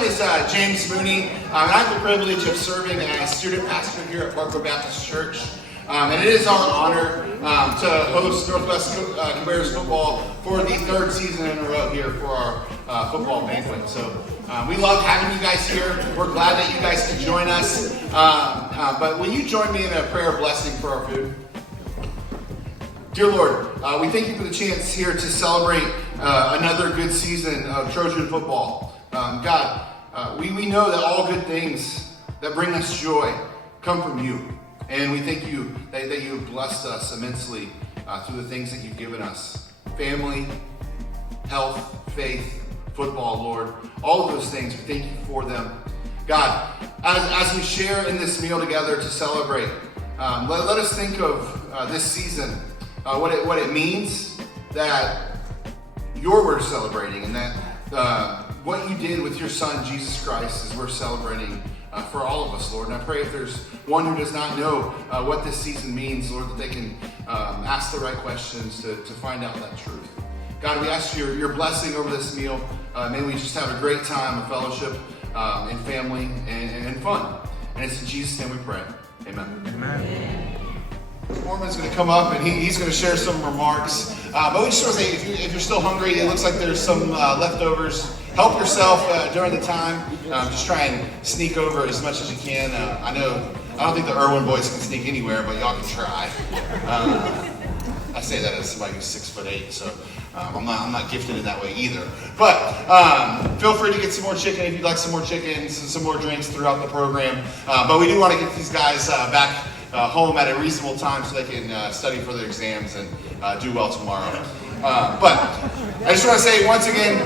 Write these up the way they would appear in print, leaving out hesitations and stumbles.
name is James Mooney, and I have the privilege of serving as student pastor here at Banquet Baptist Church. And it is our honor to host Northwest Cabarrus football for the third season in a row here for our football banquet. So we love having you guys here. We're glad that you guys can join us. But will you join me in a prayer of blessing for our food? Dear Lord, we thank you for the chance here to celebrate another good season of Trojan football. God, we know that all good things that bring us joy come from you. And we thank you that you have blessed us immensely through the things that you've given us. Family, health, faith, football, Lord. All of those things, we thank you for them. God, as we share in this meal together to celebrate, let us think of this season, what it means that you're worth celebrating, and that what you did with your son, Jesus Christ, is worth celebrating for all of us, Lord. And I pray if there's one who does not know what this season means, Lord, that they can ask the right questions to find out that truth. God, we ask your blessing over this meal. May we just have a great time of fellowship and family and fun. And it's in Jesus' name we pray. Amen. Amen. Mormon's going to come up and he's going to share some remarks. But we just want to say, if you're still hungry, it looks like there's some leftovers. Help yourself during the time. Just try and sneak over as much as you can. I don't think the Irwin boys can sneak anywhere, but y'all can try. I say that as somebody who's 6'8", so I'm not gifted in that way either. But feel free to get some more chicken if you'd like some more chicken and some more drinks throughout the program. But we do want to get these guys back home at a reasonable time so they can study for their exams and do well tomorrow. But I just want to say once again,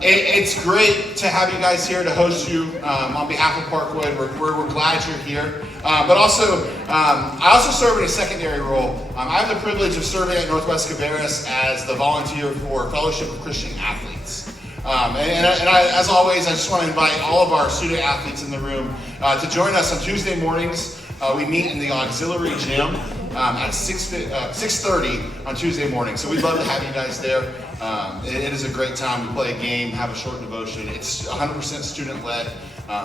it's great to have you guys here to host you on behalf of Parkwood. We're glad you're here. But also, I also serve in a secondary role. I have the privilege of serving at Northwest Cabarrus as the volunteer for Fellowship of Christian Athletes. As always, I just want to invite all of our student athletes in the room to join us on Tuesday mornings. We meet in the auxiliary gym at 6:30 on Tuesday morning. So we'd love to have you guys there. It is a great time. We play a game, have a short devotion. It's 100% student-led.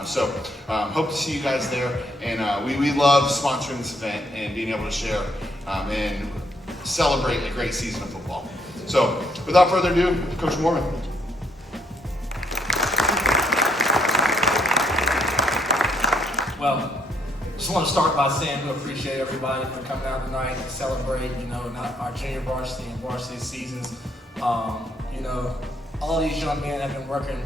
So hope to see you guys there. And we love sponsoring this event and being able to share and celebrate a great season of football. So without further ado, Coach Mormon. Well, just want to start by saying we appreciate everybody for coming out tonight to celebrate, not our junior varsity and varsity seasons. All these young men have been working,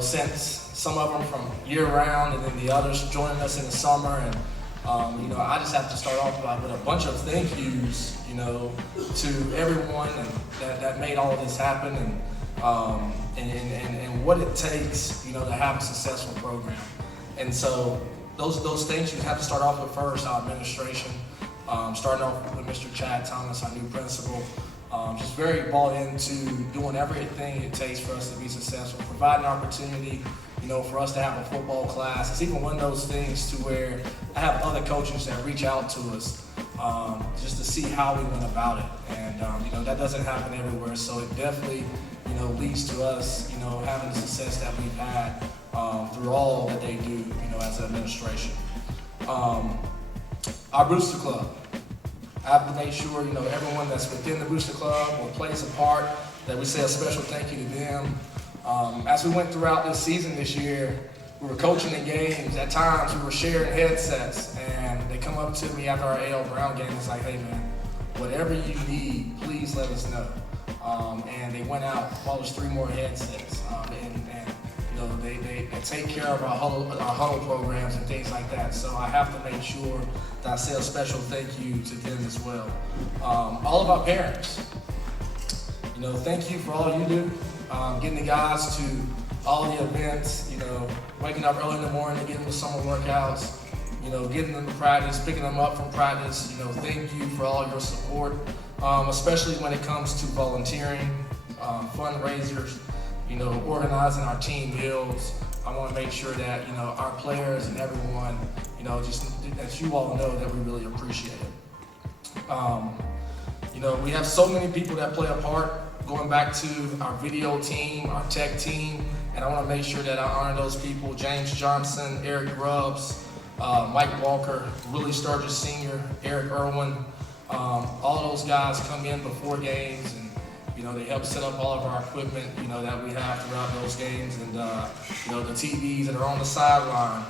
since, some of them from year round, and then the others joining us in the summer. And, I just have to start off with a bunch of thank yous, to everyone that made all of this happen and what it takes, to have a successful program. And so, those things you have to start off with first, our administration, starting off with Mr. Chad Thomas, our new principal, just very bought into doing everything it takes for us to be successful, providing opportunity, for us to have a football class. It's even one of those things to where I have other coaches that reach out to us just to see how we went about it. And, that doesn't happen everywhere, so it definitely, leads to us, having the success that we've had through all that they do, as an administration. Our Booster Club. I have to make sure, everyone that's within the Booster Club or plays a part, that we say a special thank you to them. As we went throughout this season this year, we were coaching the games. At times, we were sharing headsets, and they come up to me after our A.L. Brown game. It's like, hey, man, whatever you need, please let us know. And they went out, bought us 3 more headsets, they take care of our huddle programs and things like that. So I have to make sure that I say a special thank you to them as well. All of our parents, thank you for all you do. Getting the guys to all the events, waking up early in the morning to get them to summer workouts, getting them to practice, picking them up from practice. Thank you for all your support, especially when it comes to volunteering, fundraisers, organizing our team meals. I want to make sure that, our players and everyone, just that you all know that we really appreciate it. We have so many people that play a part, going back to our video team, our tech team, and I want to make sure that I honor those people: James Johnson, Eric Grubbs, Mike Walker, Willie Sturgis Sr., Eric Irwin. All those guys come in before games, and they help set up all of our equipment, that we have throughout those games, and the TVs that are on the sideline.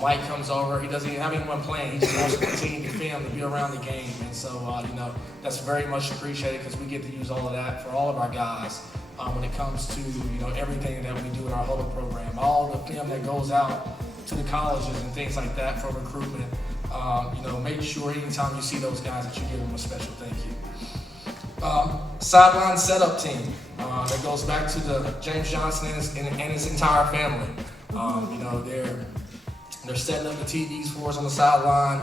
Mike comes over. He doesn't even have anyone playing. He just wants to continue to film, to be around the game, and so that's very much appreciated, because we get to use all of that for all of our guys when it comes to everything that we do in our huddle program, all the film that goes out to the colleges and things like that for recruitment. Make sure anytime you see those guys that you give them a special thank you. Sideline setup team that goes back to the James Johnson and his entire family. They're setting up the TVs for us on the sideline.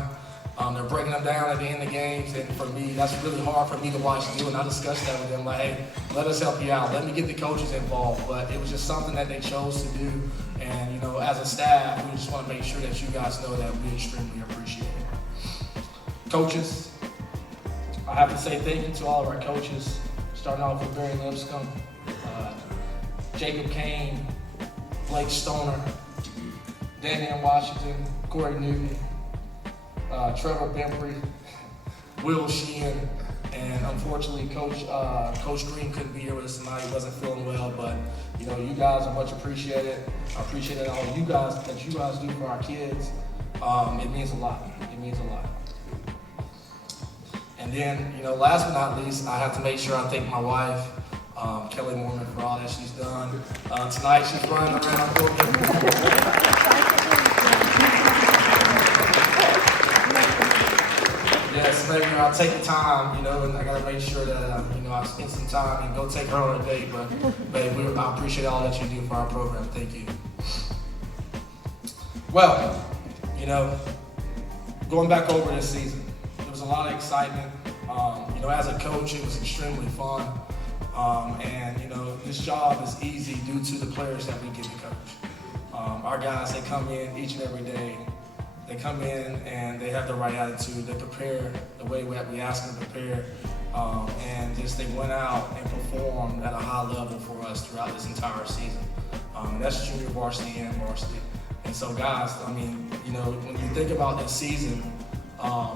They're breaking them down at the end of games, and for me, that's really hard for me to watch do. And I discussed that with them, like, hey, let us help you out. Let me get the coaches involved. But it was just something that they chose to do, and as a staff, we just want to make sure that you guys know that we extremely appreciate it. Coaches, I have to say thank you to all of our coaches, starting off with Barry Lipscomb, Jacob Kane, Blake Stoner, Daniel Washington, Corey Newton, Trevor Bembry, Will Sheehan, and unfortunately Coach Green couldn't be here with us tonight. He wasn't feeling well, but you guys are much appreciated. I appreciate all you guys that you guys do for our kids. It means a lot. It means a lot. And then, last but not least, I have to make sure I thank my wife, Kelly Mormon, for all that she's done. Tonight she's running around. Yes, maybe I'll take the time, and I gotta make sure that I spend some time and go take her on a date. But babe, I appreciate all that you do for our program. Thank you. Well, going back over this season, there was a lot of excitement. As a coach, it was extremely fun. And this job is easy due to the players that we get to coach. Our guys, they come in each and every day. They come in and they have the right attitude. They prepare the way that we ask them to prepare. And they went out and performed at a high level for us throughout this entire season. That's junior varsity and varsity. And so guys, when you think about this season, I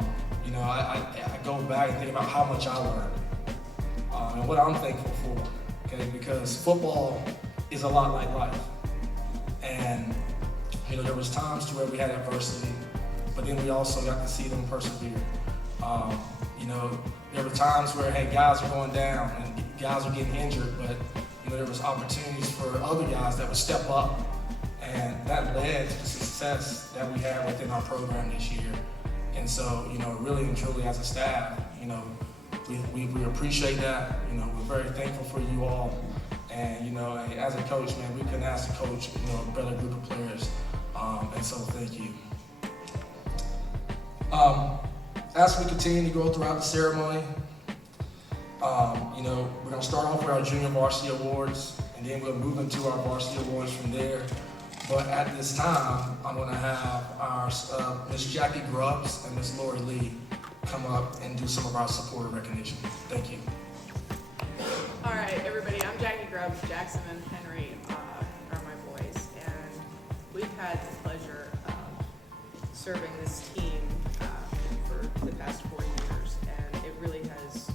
go back and think about how much I learned and what I'm thankful for, okay? Because football is a lot like life. And there was times to where we had adversity, but then we also got to see them persevere. There were times where, hey, guys are going down and guys are getting injured, but there was opportunities for other guys that would step up, and that led to the success that we had within our program this year. And so, really and truly as a staff, we appreciate that. We're very thankful for you all. And, as a coach, man, we couldn't ask to coach, a better group of players. And so thank you. As we continue to go throughout the ceremony, we're going to start off with our junior varsity awards, and then we'll move into our varsity awards from there. But at this time, I'm going to have our Miss Jackie Grubbs and Miss Lori Lee come up and do some of our supporter recognition. Thank you. All right, everybody, I'm Jackie Grubbs. Jackson and Henry are my boys, and we've had the pleasure of serving this team for the past 4 years, and it really has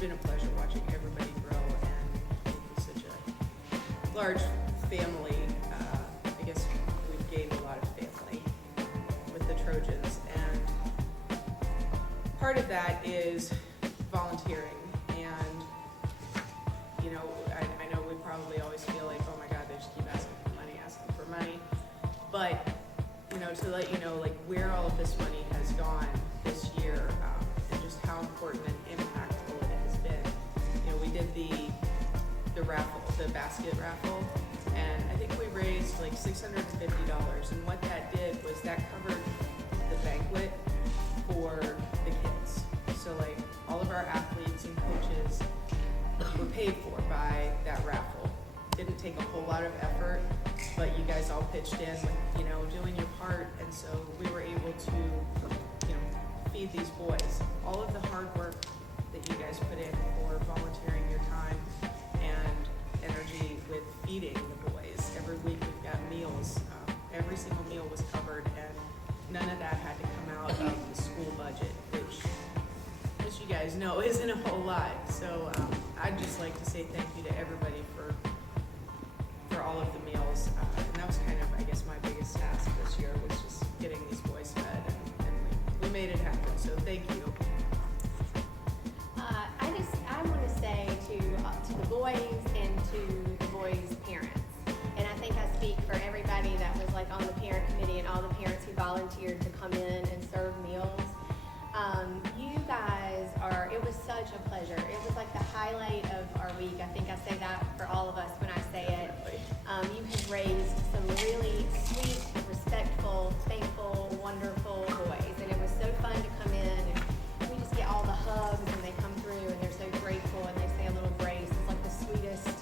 been a pleasure watching everybody grow and be such a large family. I guess we've gained a lot of family with the Trojans, and part of that is volunteering. And I know we probably always feel like, oh my God, they just keep asking for money. But, to let you know, like, where all of this money has gone this year, and just how important and impactful it has been. We did the raffle, the basket raffle, and I think we raised like $650. And what that did was that covered the banquet for the kids. So like all of our athletes and coaches were paid for by that raffle. Didn't take a whole lot of effort, but you guys all pitched in with, doing your part, and so we were able to, feed these boys. All of the hard work that you guys put in for volunteering your time guys know isn't a whole lot. So I'd just like to say thank you to everybody for all of the meals. And that was kind of, I guess, my biggest task this year was just getting these boys fed, and we made it happen. So thank you. I want to say to the boys and to the boys' parents, and I think I speak for everybody that was like on the parent committee and all the parents who volunteered to come in and serve meals. You guys it was such a pleasure. It was like the highlight of our week. I think I say that for all of us when I say it. You have raised some really sweet, respectful, thankful, wonderful boys, and it was so fun to come in and we just get all the hugs and they come through and they're so grateful and they say a little grace. It's like the sweetest,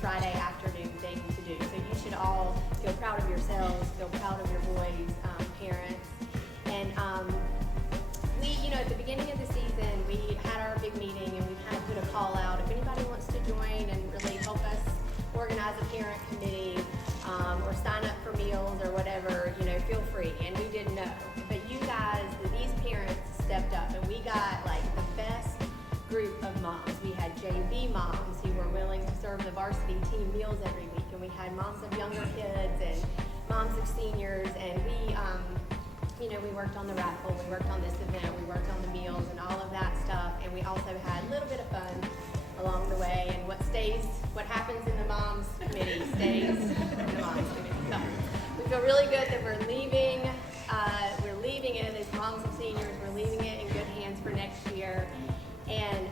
Friday afternoon thing to do. So you should all feel proud of yourselves, feel proud of your boys, parents. And we, at the beginning of the season, we had our big meeting and we kind of put a call out. If anybody wants to join and really help us organize a parent committee or sign up for meals or whatever, feel free. And we didn't know. But you guys, these parents stepped up and we got like the best group of moms. We had JV moms who were willing to serve the varsity team meals every week, and we had moms of younger kids and moms of seniors, and we worked on the raffle, we worked on this event, we worked on the meals and all of that stuff, and we also had a little bit of fun along the way, and what happens in the moms committee stays in the moms committee. So we feel really good that we're leaving it as moms and seniors, we're leaving it in good hands for next year. And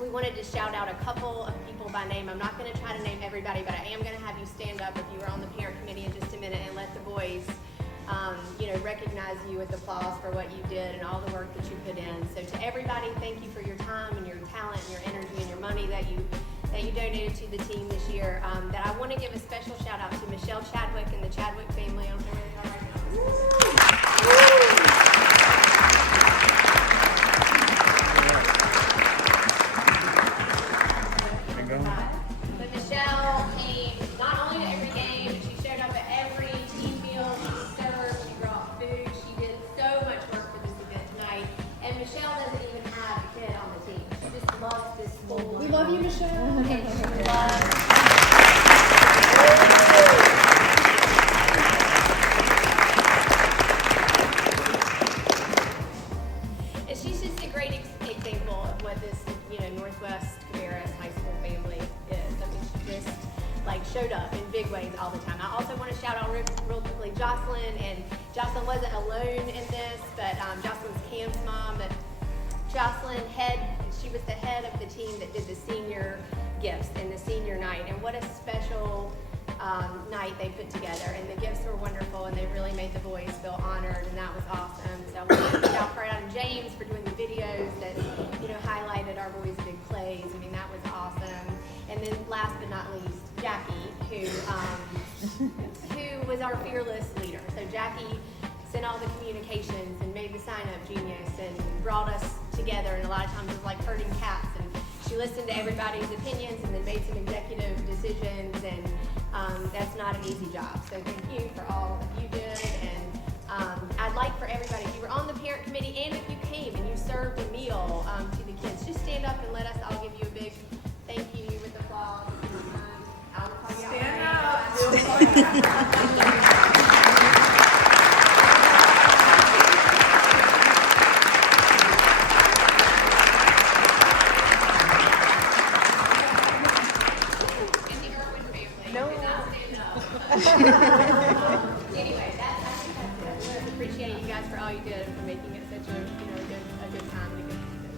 we wanted to shout out a couple of people by name. I'm not going to try to name everybody, but I am going to have you stand up if you were on the parent committee in just a minute and let the boys, recognize you with applause for what you did and all the work that you put in. So to everybody, thank you for your time and your talent and your energy and your money that you donated to the team this year. That I want to give a special shout out to Michelle Chadwick and the Chadwick family. I don't know where they are right now. But Michelle came not only to every game, but she showed up at every team meal. She served, she brought food, she did so much work for this event tonight. And Michelle doesn't even have a kid on the team. She just loves this school. We love you, Michelle. And she loves and she's just a great example of what this, Northwest Cabarrus High School family is. I mean, she just showed up in big ways all the time. I also want to shout out real quickly Jocelyn, and Jocelyn wasn't alone in this, but Jocelyn's Cam's mom, but Jocelyn she was the head of the team that did the senior gifts and the senior night, and what a special night they put together, and the gifts were wonderful, and they really made the boys feel honored, and that was awesome. So I want to shout out to James for doing the videos that highlighted our boys' big plays. I mean, that was awesome. And then last but not least, Jackie, who was our fearless leader. So Jackie sent all the communications and made the sign-up genius and brought us together, and a lot of times it was like herding cats, and she listened to everybody's opinions and then made some executive decisions, and that's not an easy job. So thank you for all that you did, and I'd like for everybody, if you were on the parent committee and if you came and you served a meal to the kids, just stand up and let us all give you a big thank you with applause. I'll call you Stand out. up. We'll call you out. Anyway, I just appreciate you guys for all you did and for making it such a good time and a good season.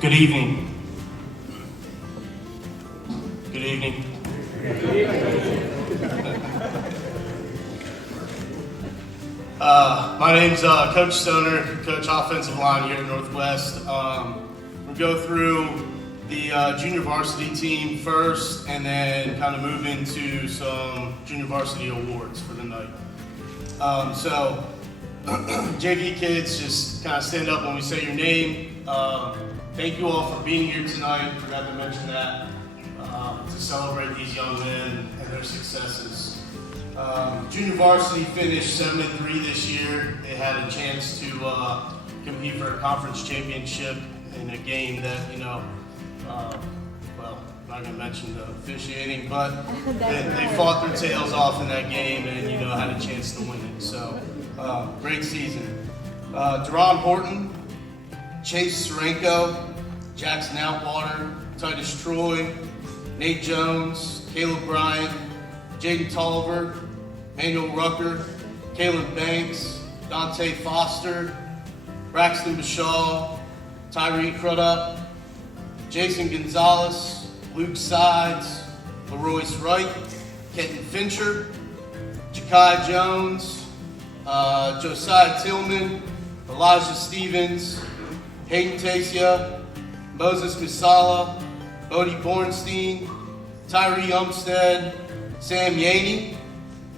Good evening. Good evening. My name's Coach Stoner, Coach Offensive Line here at Northwest. We'll go through the junior varsity team first, and then kind of move into some junior varsity awards for the night. So, JV kids, just kind of stand up when we say your name. Thank you all for being here tonight. Forgot to mention that, to celebrate these young men and their successes. Junior varsity finished 7-3 this year. They had a chance to compete for a conference championship in a game that, well, I'm not going to mention the officiating, but they fought their tails off in that game and, had a chance to win it. So, great season. Deron Horton, Chase Sorenko, Jackson Outwater, Titus Troy, Nate Jones, Caleb Bryant, Jaden Tolliver, Manuel Rucker, Caleb Banks, Dante Foster, Braxton Bashaw, Tyree Crudup, Jason Gonzalez, Luke Sides, LaRoyce Wright, Kenton Fincher, Ja'Kai Jones, Josiah Tillman, Elijah Stevens, Hayden Tasia, Moses Misala, Bodie Bornstein, Tyree Umstead, Sam Yaney,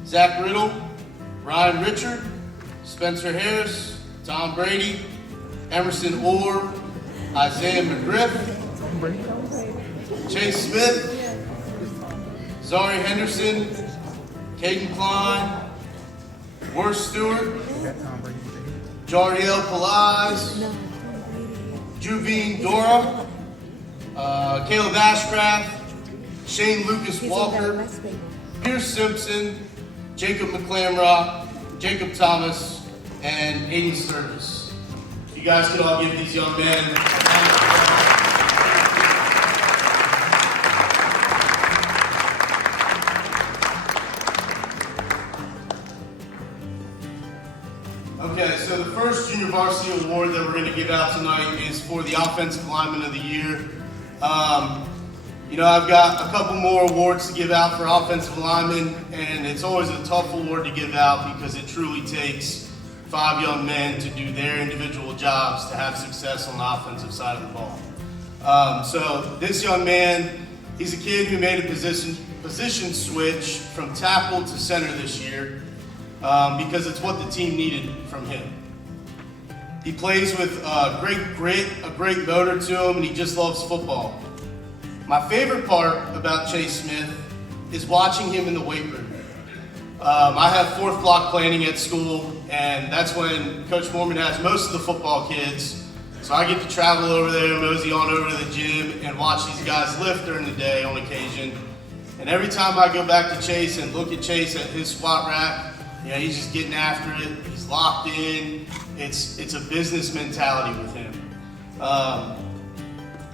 Zach Riddle, Ryan Richard, Spencer Harris, Tom Brady, Emerson Orr, Isaiah McGriff, Chase Smith, Zari Henderson, Caden Klein, Worth Stewart, Jardiel Palaz, Juvine Dora, Caleb Ashcraft, Shane Lucas Walker, Pierce Simpson, Jacob McClamrock, Jacob Thomas, and Aiden Sturgis. You guys could all give these young men a round of applause. Okay, so the first junior varsity award that we're going to give out tonight is for the Offensive Lineman of the Year. I've got a couple more awards to give out for offensive linemen, and it's always a tough award to give out because it truly takes 5 young men to do their individual jobs to have success on the offensive side of the ball. So this young man, he's a kid who made a position switch from tackle to center this year because it's what the team needed from him. He plays with great grit, a great motor to him, and he just loves football. My favorite part about Chase Smith is watching him in the weight room. I have 4th block planning at school, and that's when Coach Mormon has most of the football kids. So I get to travel over there, mosey on over to the gym, and watch these guys lift during the day on occasion. And every time I go back to Chase and look at Chase at his squat rack, he's just getting after it. He's locked in. It's a business mentality with him.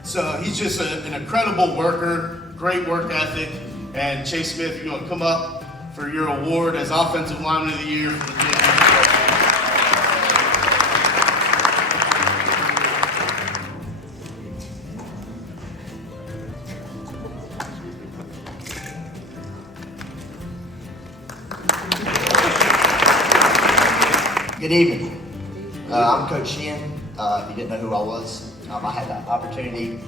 So he's just an incredible worker, great work ethic. And Chase Smith, you're going to come up for your award as Offensive Lineman of the Year for the JV. Good evening. I'm Coach Sheehan. If you didn't know who I was, I had the opportunity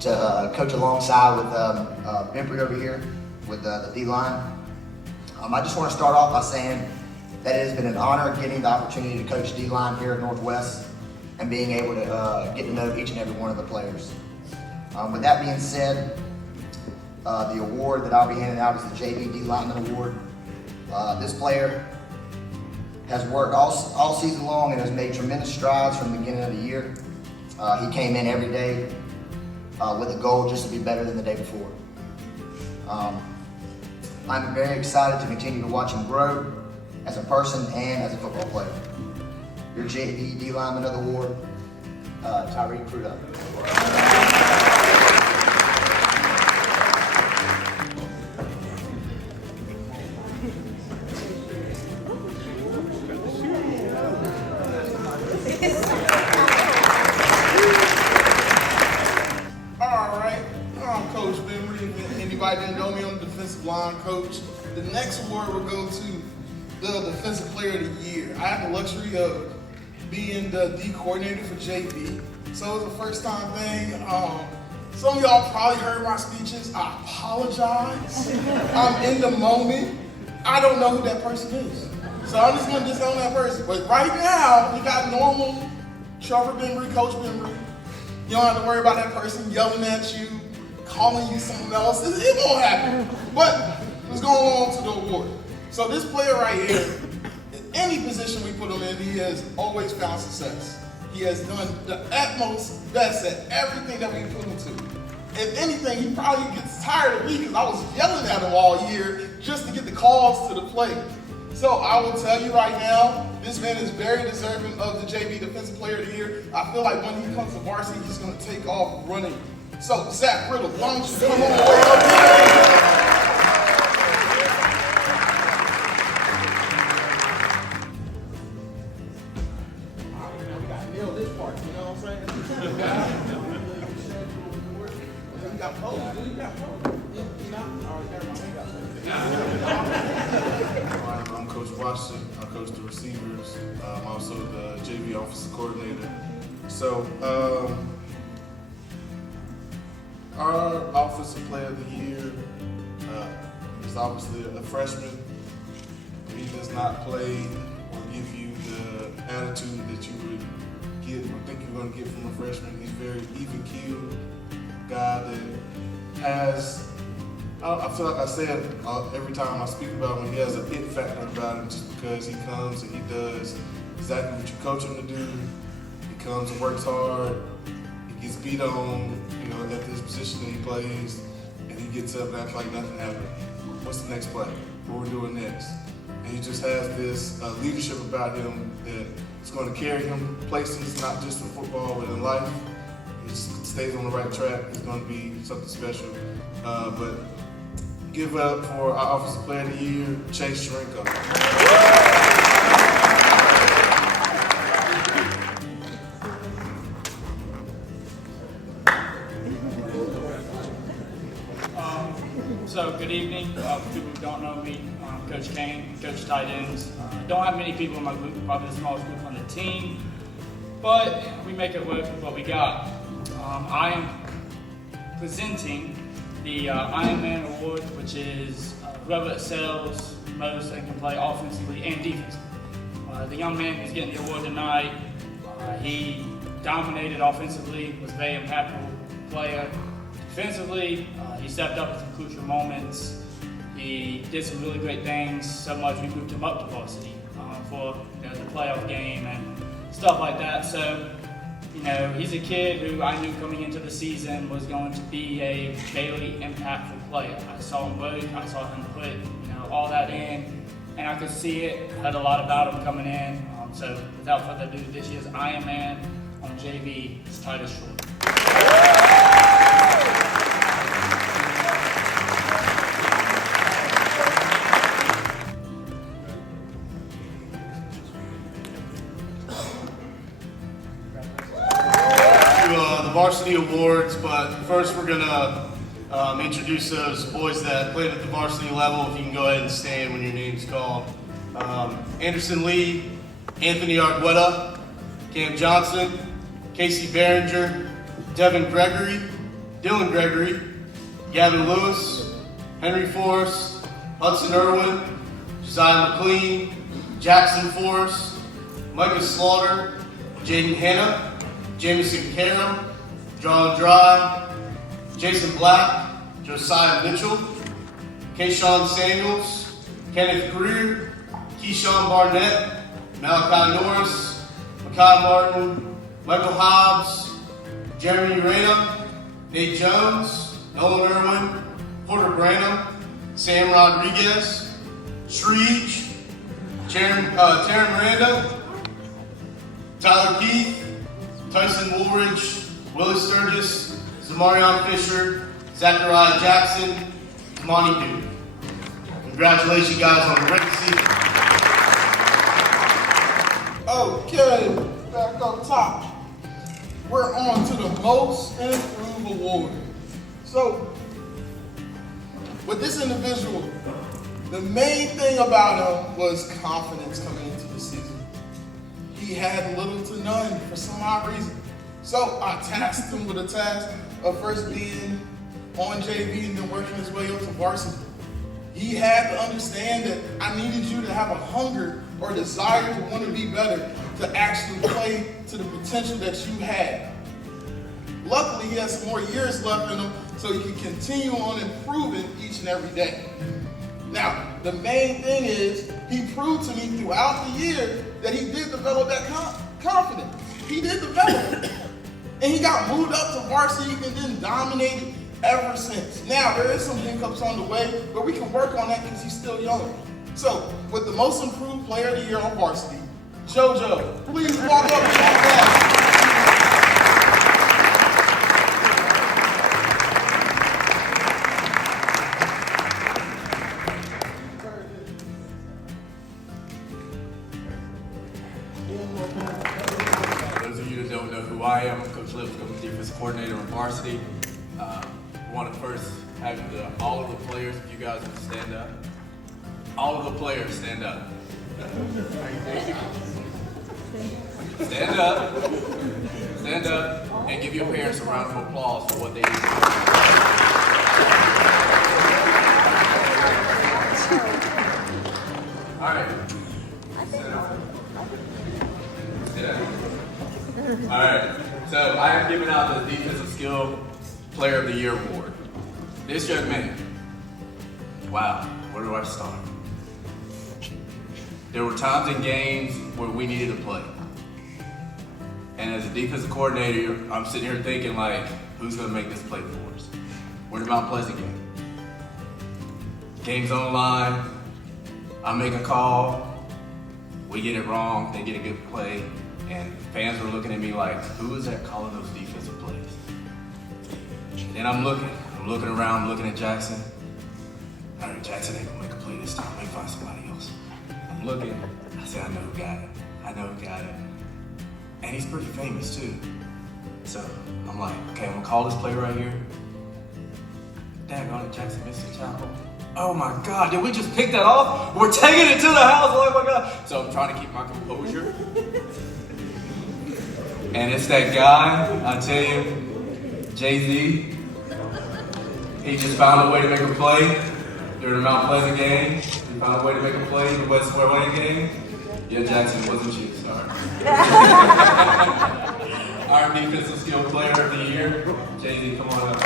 to coach alongside with Bembry over here with the D-line. I just want to start off by saying that it has been an honor getting the opportunity to coach D-line here at Northwest and being able to get to know each and every one of the players. With that being said, the award that I'll be handing out is the JV D-Lineman Award. This player has worked all season long and has made tremendous strides from the beginning of the year. He came in every day with a goal just to be better than the day before. I'm very excited to continue to watch him grow as a person and as a football player. Your JV D-Lineman of the Award, Tyree Crudup. Didn't know me, I'm the defensive line coach. The next award will go to the Defensive Player of the Year. I have the luxury of being the D coordinator for JV, so it's a first time thing. Some of y'all probably heard my speeches. I apologize. I'm in the moment. I don't know who that person is, so I'm just gonna disown that person. But right now, we got normal Trevor Bembry, Coach Bembry. You don't have to worry about that person yelling at you, calling you something else. It won't happen. But let's go on to the award. So this player right here, in any position we put him in, he has always found success. He has done the utmost best at everything that we put him to. If anything, he probably gets tired of me because I was yelling at him all year just to get the calls to the plate. So I will tell you right now, this man is very deserving of the JV Defensive Player of the Year. I feel like when he comes to varsity, he's going to take off running. So, Zach Riddle, why don't you come on way up here? We got to nail this part, you know what I'm saying? We got pose, dude. You got pose. You know? All right, never mind. I'm Coach Washington. I coach the receivers. I'm also the JV offensive coordinator. So, our offensive player of the year is obviously a freshman. He does not play or give you the attitude that you would get or think you're going to get from a freshman. He's very even-keeled guy that has, I feel like I say it every time I speak about him, he has an it factor about him just because he comes and he does exactly what you coach him to do. He comes and works hard. He gets beat on, at this position that he plays, and he gets up and acts like nothing happened. What's the next play? What we're doing next? And he just has this leadership about him that is going to carry him places, not just in football, but in life. He just stays on the right track. It's going to be something special. But give it up for our Offensive Player of the Year, Chase Shrinko. So good evening. For people who don't know me, I'm Coach Kane, Coach tight ends. Don't have many people in my group, probably the smallest group on the team, but we make it work with what we got. I am presenting the Iron Man Award, which is whoever excels most and can play offensively and defensively. The young man who's getting the award tonight, he dominated offensively, was a very impactful player. Defensively, he stepped up in some crucial moments. He did some really great things, so much we moved him up to varsity for the playoff game and stuff like that. So, he's a kid who I knew coming into the season was going to be a daily impactful player. I saw him work, I saw him put all that in, and I could see it. Heard a lot about him coming in. So, without further ado, this year's Iron Man on JV is Titus Short. Varsity awards, but first we're gonna introduce those boys that played at the varsity level. If you can go ahead and stand when your name's called. Anderson Lee, Anthony Argueta, Cam Johnson, Casey Behringer, Devin Gregory, Dylan Gregory, Gavin Lewis, Henry Forrest, Hudson Irwin, Josiah McLean, Jackson Forrest, Micah Slaughter, Jaden Hanna, Jamison Karam, John Dry, Jason Black, Josiah Mitchell, Kayshawn Samuels, Kenneth Greer, Keyshawn Barnett, Malachi Norris, Makai Martin, Michael Hobbs, Jeremy Reyna, Nate Jones, Nolan Irwin, Porter Branham, Sam Rodriguez, Shreege, Taryn Miranda, Tyler Keith, Tyson Woolridge, Willie Sturgis, Zamarion Fisher, Zachariah Jackson, Monty Duke. Congratulations, guys, on a great season. Okay, back up top. We're on to the Most Improved Award. So, with this individual, the main thing about him was confidence coming into the season. He had little to none for some odd reason. So I tasked him with a task of first being on JV and then working his way up to varsity. He had to understand that I needed you to have a hunger or desire to want to be better, to actually play to the potential that you had. Luckily, he has some more years left in him, so he can continue on improving each and every day. Now, the main thing is he proved to me throughout the year that he did develop that confidence. He did develop it. And he got moved up to varsity and then dominated ever since. Now, there is some hiccups on the way, but we can work on that because he's still young. So, with the most improved player of the year on varsity, JoJo, please walk up and walk back. Those of you that don't know who I am, I'm Coach Lipscomb, defensive coordinator on varsity. I want to first have all of the players, if you guys would stand up. All of the players stand up. Stand up. Stand up and give your parents a round of applause for what they did. All right. All right, so I am giving out the Defensive Skill Player of the Year award. This young man, wow, where do I start? There were times in games where we needed to play. And as a defensive coordinator, I'm sitting here thinking like, who's gonna make this play for us? We're in the Mount Pleasant game. Game's on the line, I make a call, we get it wrong, they get a good play, and fans were looking at me like, who is that calling those defensive plays? Then I'm looking around, I'm looking at Jackson. All right, Jackson ain't gonna make a play this time, let me find somebody else. I'm looking, I say, I know who got it. I know who got it. And he's pretty famous too. So I'm like, okay, I'm gonna call this play right here. Daggone it, Jackson missed the tackle. Oh my God, did we just pick that off? We're taking it to the house, oh my God. So I'm trying to keep my composure. And it's that guy, I tell you, Jay-Z. He just found a way to make a play during the Mount Pleasant game. He found a way to make a play in the West Square Lane game. Yeah, Jackson, it wasn't you, sorry. Our Defensive Skill Player of the Year, Jay-Z, come on up.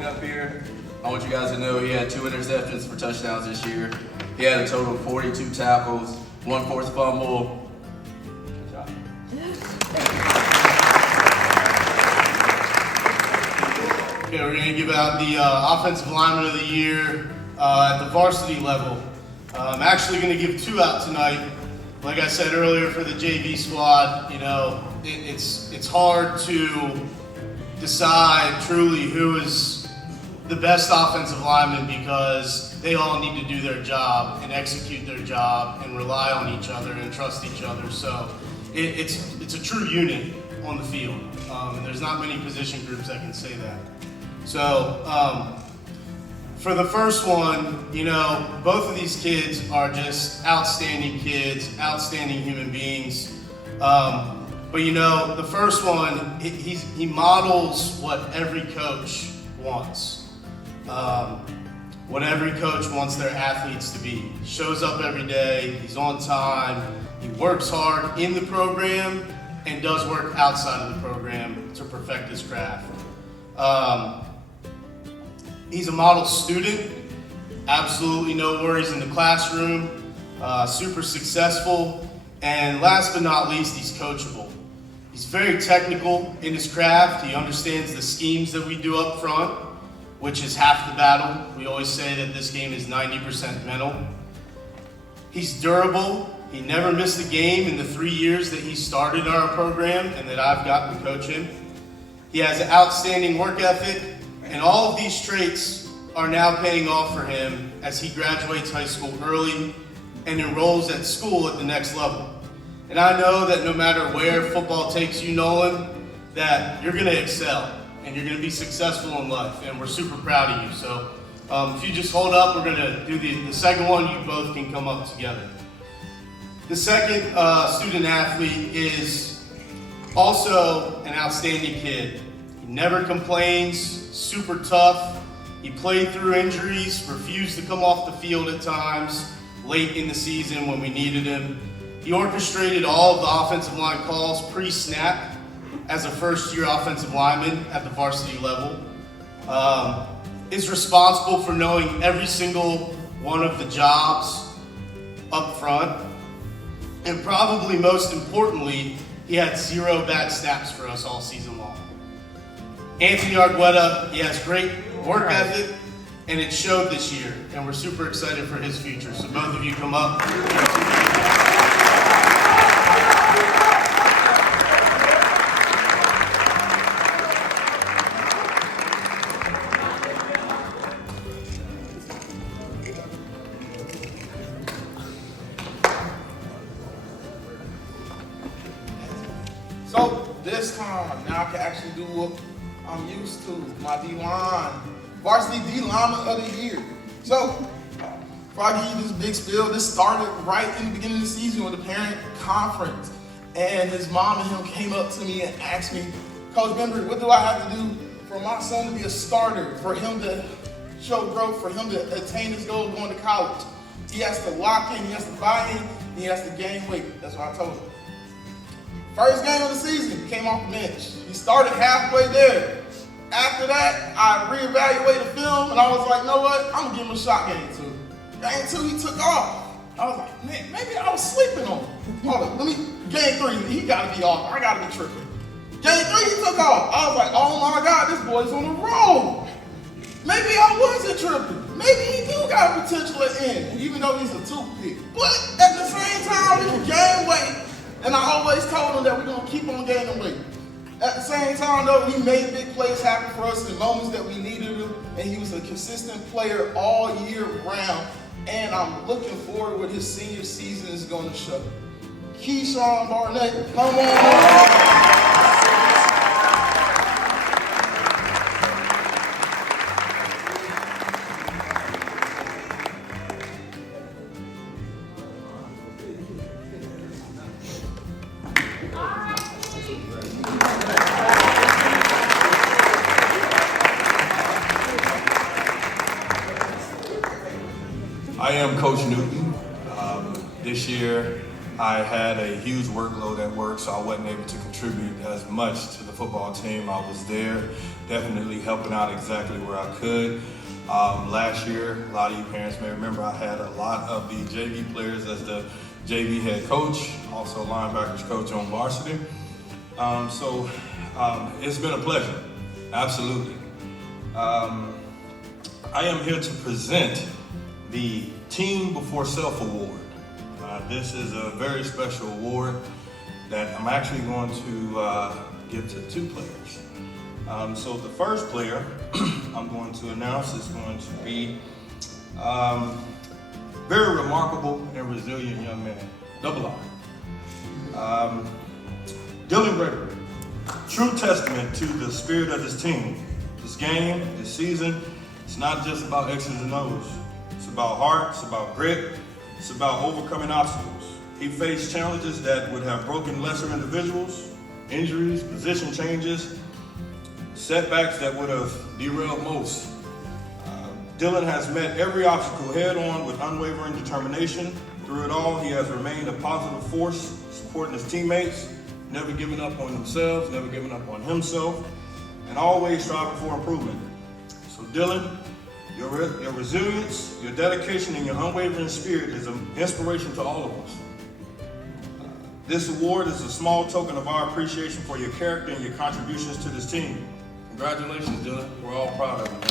Up here, I want you guys to know he had 2 interceptions for touchdowns this year. He had a total of 42 tackles, 1 forced fumble. Good job. Okay, we're gonna give out the Offensive Lineman of the Year at the varsity level. I'm actually gonna give 2 out tonight. Like I said earlier, for the JV squad, you know, it's hard to decide truly who is the best offensive lineman because they all need to do their job and execute their job and rely on each other and trust each other. So it's a true unit on the field, and there's not many position groups that can say that. So for the first one, you know, both of these kids are just outstanding kids, outstanding human beings. But you know, the first one, he models what every coach wants. What every coach wants their athletes to be. He shows up every day, he's on time, he works hard in the program and does work outside of the program to perfect his craft. He's a model student, absolutely no worries in the classroom, super successful, and last but not least, he's coachable. He's very technical in his craft. He understands the schemes that we do up front, which is half the battle. We always say that this game is 90% mental. He's durable. He never missed a game in the 3 years that he started our program and that I've gotten to coach him. He has an outstanding work ethic, and all of these traits are now paying off for him as he graduates high school early and enrolls at school at the next level. And I know that no matter where football takes you, Nolan, that you're gonna excel and you're gonna be successful in life, and we're super proud of you. So if you just hold up, we're gonna do the second one. You both can come up together. The second student athlete is also an outstanding kid. He never complains, super tough. He played through injuries, refused to come off the field at times, late in the season when we needed him. He orchestrated all of the offensive line calls pre-snap as a first-year offensive lineman at the varsity level. Is responsible for knowing every single one of the jobs up front. And probably most importantly, he had 0 bad snaps for us all season long. Anthony Argueta, he has great work ethic, and it showed this year, and we're super excited for his future. So both of you come up. So this time, now I can actually do what I'm used to, my D-line, varsity D-lineman of the year. So, before I give you this big spiel, this started right in the beginning of the season with a parent conference. And his mom and him came up to me and asked me, Coach Bembry, what do I have to do for my son to be a starter, for him to show growth, for him to attain his goal of going to college? He has to lock in, he has to buy in, and he has to gain weight. That's what I told him. First game of the season, he came off the bench. He started halfway there. After that, I reevaluated the film, and I was like, you know what? I'm going to give him a shot game 2. Game 2, he took off. I was like, man, maybe I was sleeping on him. Hold on, game 3, he got to be off. I got to be tripping. Game 3, he took off. I was like, oh my God, this boy's on the roll. Maybe I wasn't tripping. Maybe he do got potential at end, even though he's a 2-pick. But at the same time, he can gain weight. And I always told him that we're going to keep on gaining weight. At the same time, though, he made big plays happen for us in moments that we needed him, and he was a consistent player all year round. And I'm looking forward what his senior season is going to show. Keyshawn Barnett, come on! I am Coach Newton. This year I had a huge workload at work, so I wasn't able to contribute as much to the football team. I was there, definitely helping out exactly where I could. Last year, a lot of you parents may remember, I had a lot of the JV players as the JV head coach, also linebackers coach on varsity. It's been a pleasure, absolutely. I am here to present the Team Before Self Award. This is a very special award that I'm actually going to give to 2 players. So the first player I'm going to announce is going to be very remarkable and resilient young man, double R. Dylan Gregory, true testament to the spirit of this team. This game, this season, it's not just about X's and O's. It's about heart, it's about grit, it's about overcoming obstacles. He faced challenges that would have broken lesser individuals, injuries, position changes, setbacks that would have derailed most. Dylan has met every obstacle head on with unwavering determination. Through it all, he has remained a positive force, supporting his teammates, never giving up on themselves, never giving up on himself, and always striving for improvement. So Dylan, your resilience, your dedication, and your unwavering spirit is an inspiration to all of us. This award is a small token of our appreciation for your character and your contributions to this team. Congratulations, Dylan. We're all proud of you, man.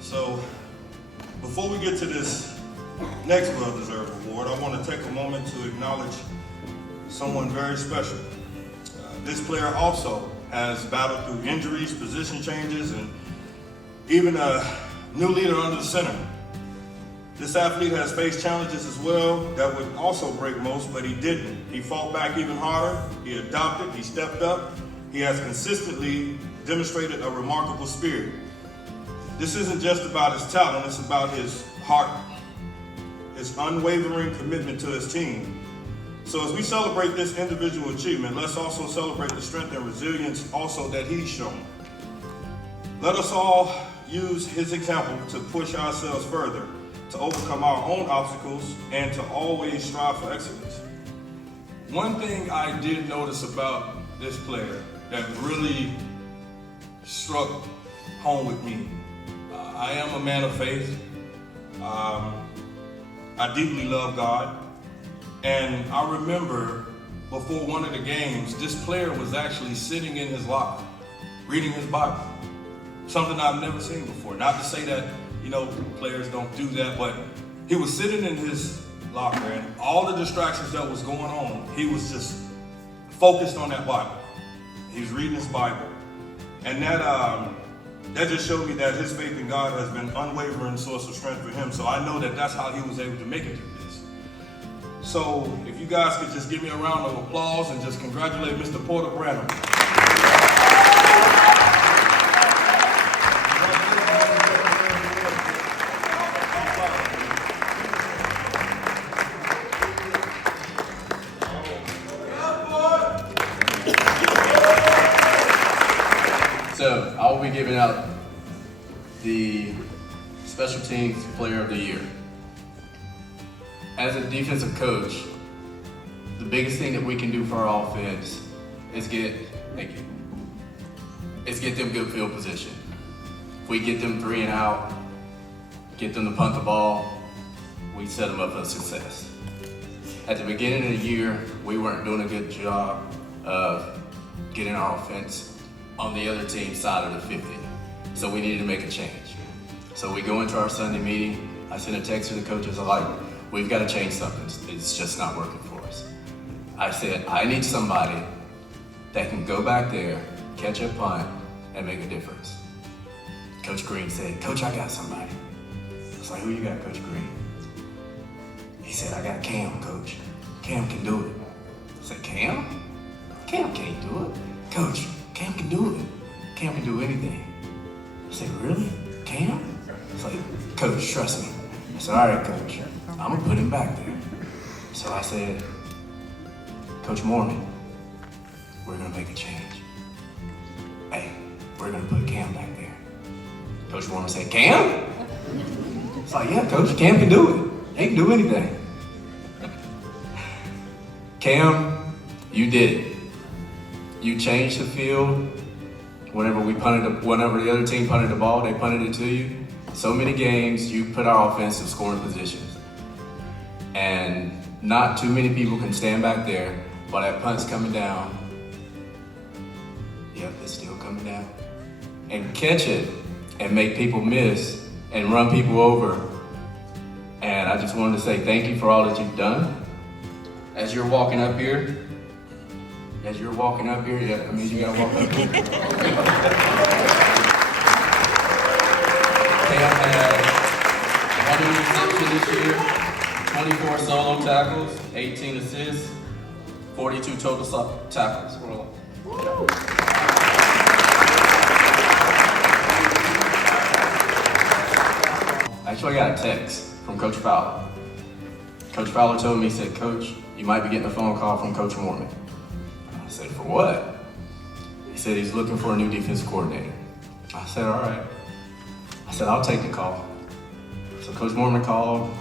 So, before we get to this next well-deserved award, I want to take a moment to acknowledge someone very special. This player also has battled through injuries, position changes, and even a new leader under the center. This athlete has faced challenges as well that would also break most, but he didn't. He fought back even harder, he adopted, he stepped up. He has consistently demonstrated a remarkable spirit. This isn't just about his talent, it's about his heart, his unwavering commitment to his team. So as we celebrate this individual achievement, let's also celebrate the strength and resilience also that he's shown. Let us all use his example to push ourselves further, to overcome our own obstacles, and to always strive for excellence. One thing I did notice about this player that really struck home with me, I am a man of faith. I deeply love God. And I remember before one of the games, this player was actually sitting in his locker, reading his Bible. Something I've never seen before. Not to say that, players don't do that, but he was sitting in his locker and all the distractions that was going on, he was just focused on that Bible. He was reading his Bible. And that just showed me that his faith in God has been unwavering source of strength for him. So I know that that's how he was able to make it through this. So if you guys could just give me a round of applause and just congratulate Mr. Porter Branham. So I will be giving out the Special Teams Player of the Year. As a defensive coach, the biggest thing that we can do for our offense is get them good field position. If we get them 3 and out, get them to punt the ball, we set them up for success. At the beginning of the year, we weren't doing a good job of getting our offense on the other team's side of the 50. So we needed to make a change. So we go into our Sunday meeting, I sent a text to the coaches, I'm like, we've got to change something. It's just not working for us. I said, I need somebody that can go back there, catch a punt, and make a difference. Coach Green said, Coach, I got somebody. I was like, who you got, Coach Green? He said, I got Cam, Coach. Cam can do it. I said, Cam? Cam can't do it. Coach, Cam can do it. Cam can do anything. I said, really? Cam? It's like, Coach, trust me. I said, all right, Coach, I'm gonna put him back there. So I said, Coach Mormon, we're gonna make a change. Hey, we're gonna put Cam back there. Coach Mormon said, Cam? It's like, yeah, Coach, Cam can do it. He can do anything. Cam, you did it. You changed the field. Whenever the other team punted the ball, they punted it to you. So many games, you put our offense in scoring positions. And not too many people can stand back there while that punt's coming down. Yep, it's still coming down. And catch it and make people miss and run people over. And I just wanted to say thank you for all that you've done. As you're walking up here, yeah, that means you gotta walk up here. Cam had 100 receptions this year, 24 solo tackles, 18 assists, 42 total tackles. Actually, I got a text from Coach Fowler. Coach Fowler told me, he said, Coach, you might be getting a phone call from Coach Mormon. I said, for what? He said he's looking for a new defensive coordinator. I said, all right. I said, I'll take the call. So Coach Mormon called.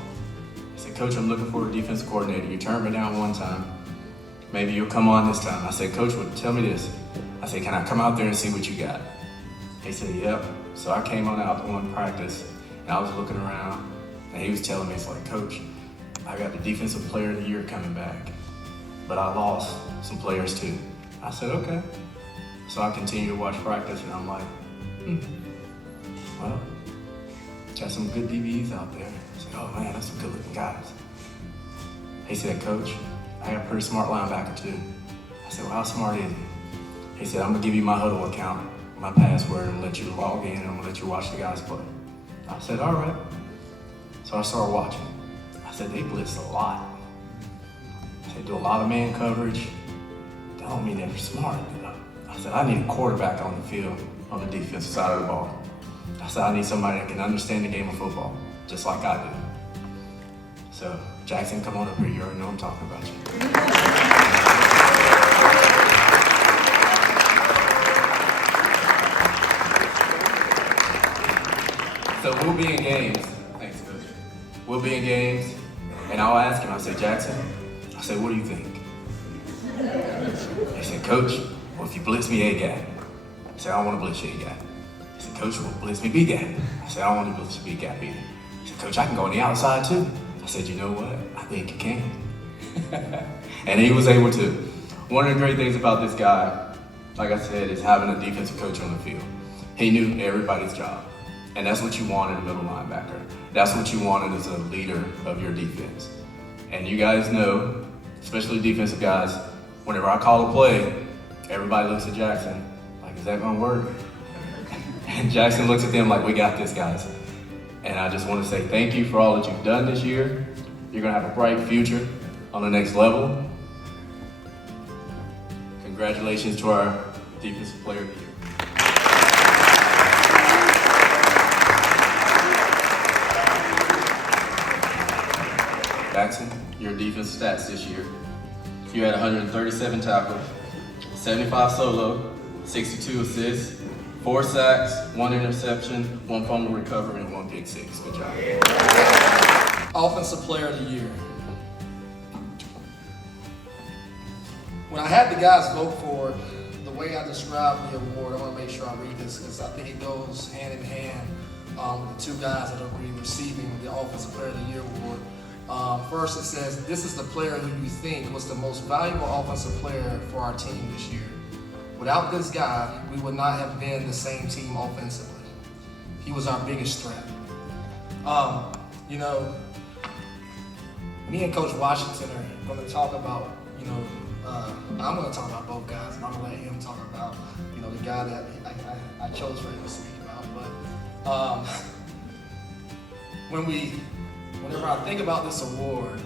He said, Coach, I'm looking for a defensive coordinator. You turned me down one time. Maybe you'll come on this time. I said, Coach, well, tell me this. I said, can I come out there and see what you got? He said, yep. So I came on out to one practice, and I was looking around, and he was telling me, it's like, Coach, I got the Defensive Player of the Year coming back, but I lost some players too. I said, okay. So I continued to watch practice, and I'm like, well, got some good DBs out there. I said, oh man, that's some good looking guys. He said, Coach, I got a pretty smart linebacker too. I said, well, how smart is he? He said, I'm gonna give you my huddle account, my password, and let you log in, and I'm gonna let you watch the guys play. I said, all right. So I started watching. I said, they blitz a lot. They do a lot of man coverage. That don't mean they're smart. I said, I need a quarterback on the field, on the defensive side of the ball. I said, I need somebody that can understand the game of football, just like I do. So, Jackson, come on up here. You already know I'm talking about you. So we'll be in games. Thanks, Coach. We'll be in games, and I'll ask him. I say, Jackson, I say, what do you think? He said, Coach, well, if you blitz me A gap. I said, I don't want to blitz you A gap. He said, Coach, well, blitz me B gap. I said, I don't want to blitz you B gap either. He said, Coach, I can go on the outside too. I said, you know what? I think you can. And he was able to. One of the great things about this guy, like I said, is having a defensive coach on the field. He knew everybody's job. And that's what you want in a middle linebacker. That's what you wanted as a leader of your defense. And you guys know, especially defensive guys, whenever I call a play, everybody looks at Jackson like, is that gonna work? And Jackson looks at them like, we got this, guys. And I just want to say thank you for all that you've done this year. You're gonna have a bright future on the next level. Congratulations to our Defensive Player of the Year. Jackson, your defense stats this year. You had 137 tackles, 75 solo, 62 assists, 4 sacks, 1 interception, 1 fumble recovery, and 1 pick six. Good job. Offensive Player of the Year. When I had the guys vote for it, the way I described the award, I want to make sure I read this because I think it goes hand in hand with the two guys that will be receiving the Offensive Player of the Year award. First, it says, this is the player who you think was the most valuable offensive player for our team this year. Without this guy, we would not have been the same team offensively. He was our biggest threat. You know, me and Coach Washington are going to talk about, I'm going to talk about both guys, and I'm going to let him talk about, the guy that I chose for him to speak about. But whenever I think about this award,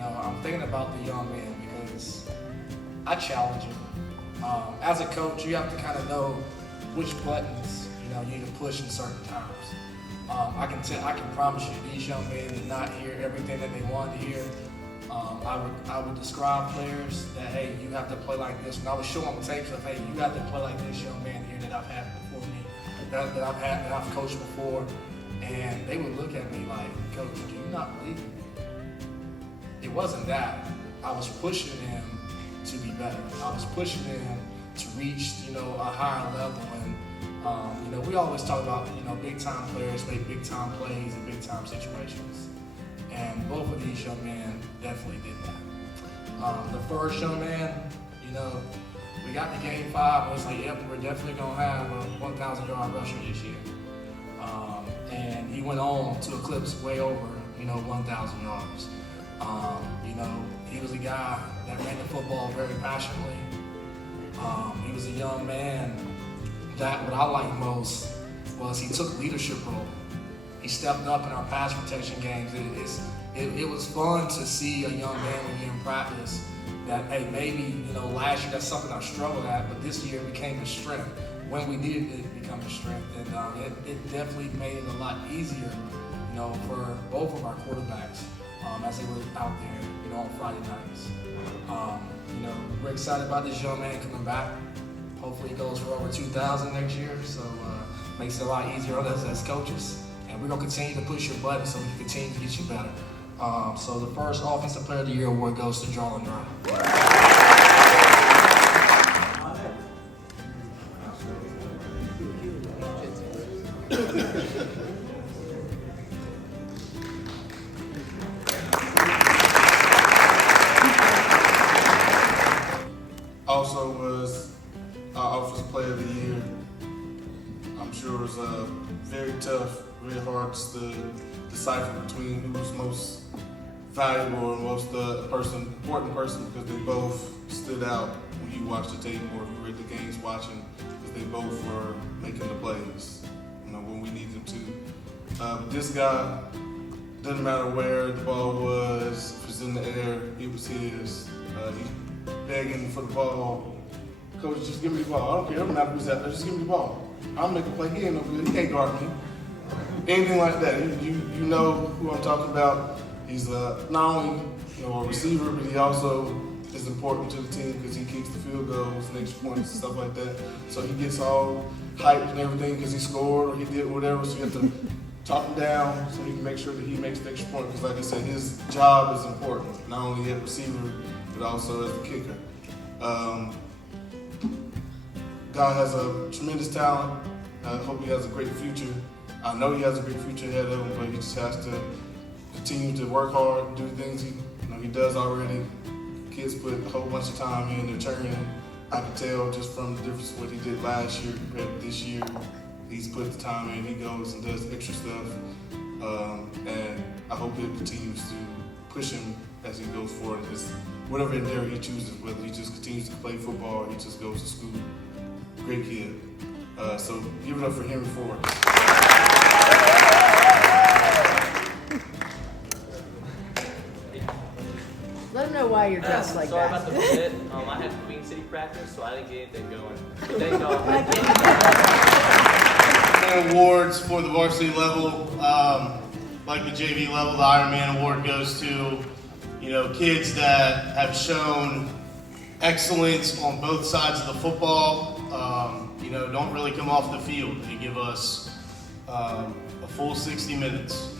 I'm thinking about the young man because I challenge him. As a coach, you have to kind of know which buttons you need to push in certain times. I can promise you, these young men did not hear everything that they wanted to hear. I would describe players that, hey, you have to play like this. And I would show them tapes of, hey, you have to play like this young man here that I've had before me, that I've coached before. And they would look at me like, Coach, do you not believe me? It wasn't that. I was pushing them to be better. I was pushing them to reach, a higher level. And, we always talk about, big time players make big time plays in big time situations. And both of these young men definitely did that. The first young man, we got to game 5 and it was like, yep, we're definitely going to have a 1,000-yard rusher this year. And he went on to eclipse way over, 1,000 yards. He was a guy that ran the football very passionately. He was a young man that what I liked most was he took a leadership role. He stepped up in our pass protection games. It was fun to see a young man when you're in practice that, hey, maybe, last year that's something I struggled at, but this year it became a strength. When we needed it to become a strength, and it definitely made it a lot easier, for both of our quarterbacks as they were out there, on Friday nights. We're excited about this young man coming back. Hopefully he goes for over 2,000 next year, so makes it a lot easier on us as coaches. And we're gonna continue to push your buttons so we can continue to get you better. So the first Offensive Player of the Year award goes to Jarlin Brown. Also was our Offensive Player of the Year. I'm sure it was very tough, really hard to decipher between who was most valuable and most important person because they both stood out when you watched the tape or if you were at the games watching because they both were making the plays, when we needed them to. This guy, doesn't matter where the ball was, if it was in the air, it was his. He's begging for the ball. Coach, just give me the ball. I don't care, it doesn't matter who's out there, just give me the ball. I'll make a play. He ain't no good, he can't guard me. Anything like that. You know who I'm talking about. He's not only a receiver, but he also is important to the team because he kicks the field goals and extra points and stuff like that. So he gets all hyped and everything because he scored or he did whatever. So you have to talk him down so he can make sure that he makes the extra point. Because like I said, his job is important, not only as receiver, but also as the kicker. Guy has a tremendous talent. I hope he has a great future. I know he has a great future ahead of him, but he just has to continue to work hard, do things he does already. Kids put a whole bunch of time in, they're turning. I can tell just from the difference of what he did last year compared to this year. He's put the time in, he goes and does extra stuff. And I hope it continues to push him as he goes forward. Whatever endeavor he chooses, whether he just continues to play football or he just goes to school. Great kid. So give it up for Henry Ford. Let them know why you're dressed like Sorry that. about the fit. I had Queen City practice, so I didn't get anything going. Thank y'all. And awards for the varsity level, like the JV level, the Iron Man Award goes to, kids that have shown excellence on both sides of the football. Don't really come off the field. They give us a full 60 minutes.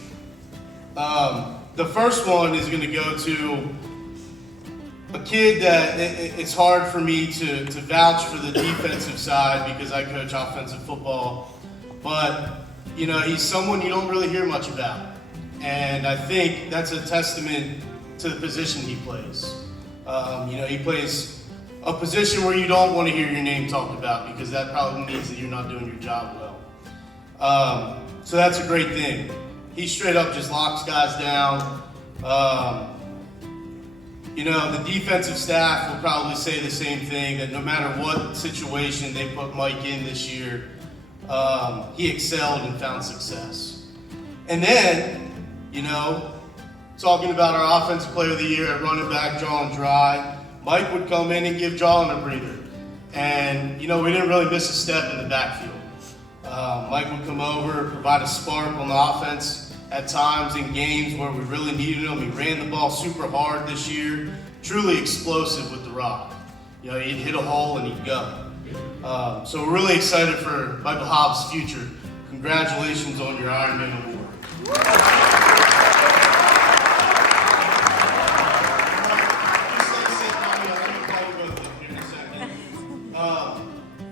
The first one is going to go to a kid that it's hard for me to vouch for the defensive side because I coach offensive football, but he's someone you don't really hear much about, and I think that's a testament to the position he plays. He plays a position where you don't want to hear your name talked about because that probably means that you're not doing your job well. So that's a great thing. He straight up just locks guys down. The defensive staff will probably say the same thing, that no matter what situation they put Mike in this year, he excelled and found success. And then, talking about our offensive player of the year at running back, Jalen Dry, Mike would come in and give Jalen a breather. And, we didn't really miss a step in the backfield. Mike would come over, provide a spark on the offense at times in games where we really needed him. He ran the ball super hard this year, truly explosive with the rock. He'd hit a hole and he'd go. So we're really excited for Michael Hobbs' future. Congratulations on your Ironman Award.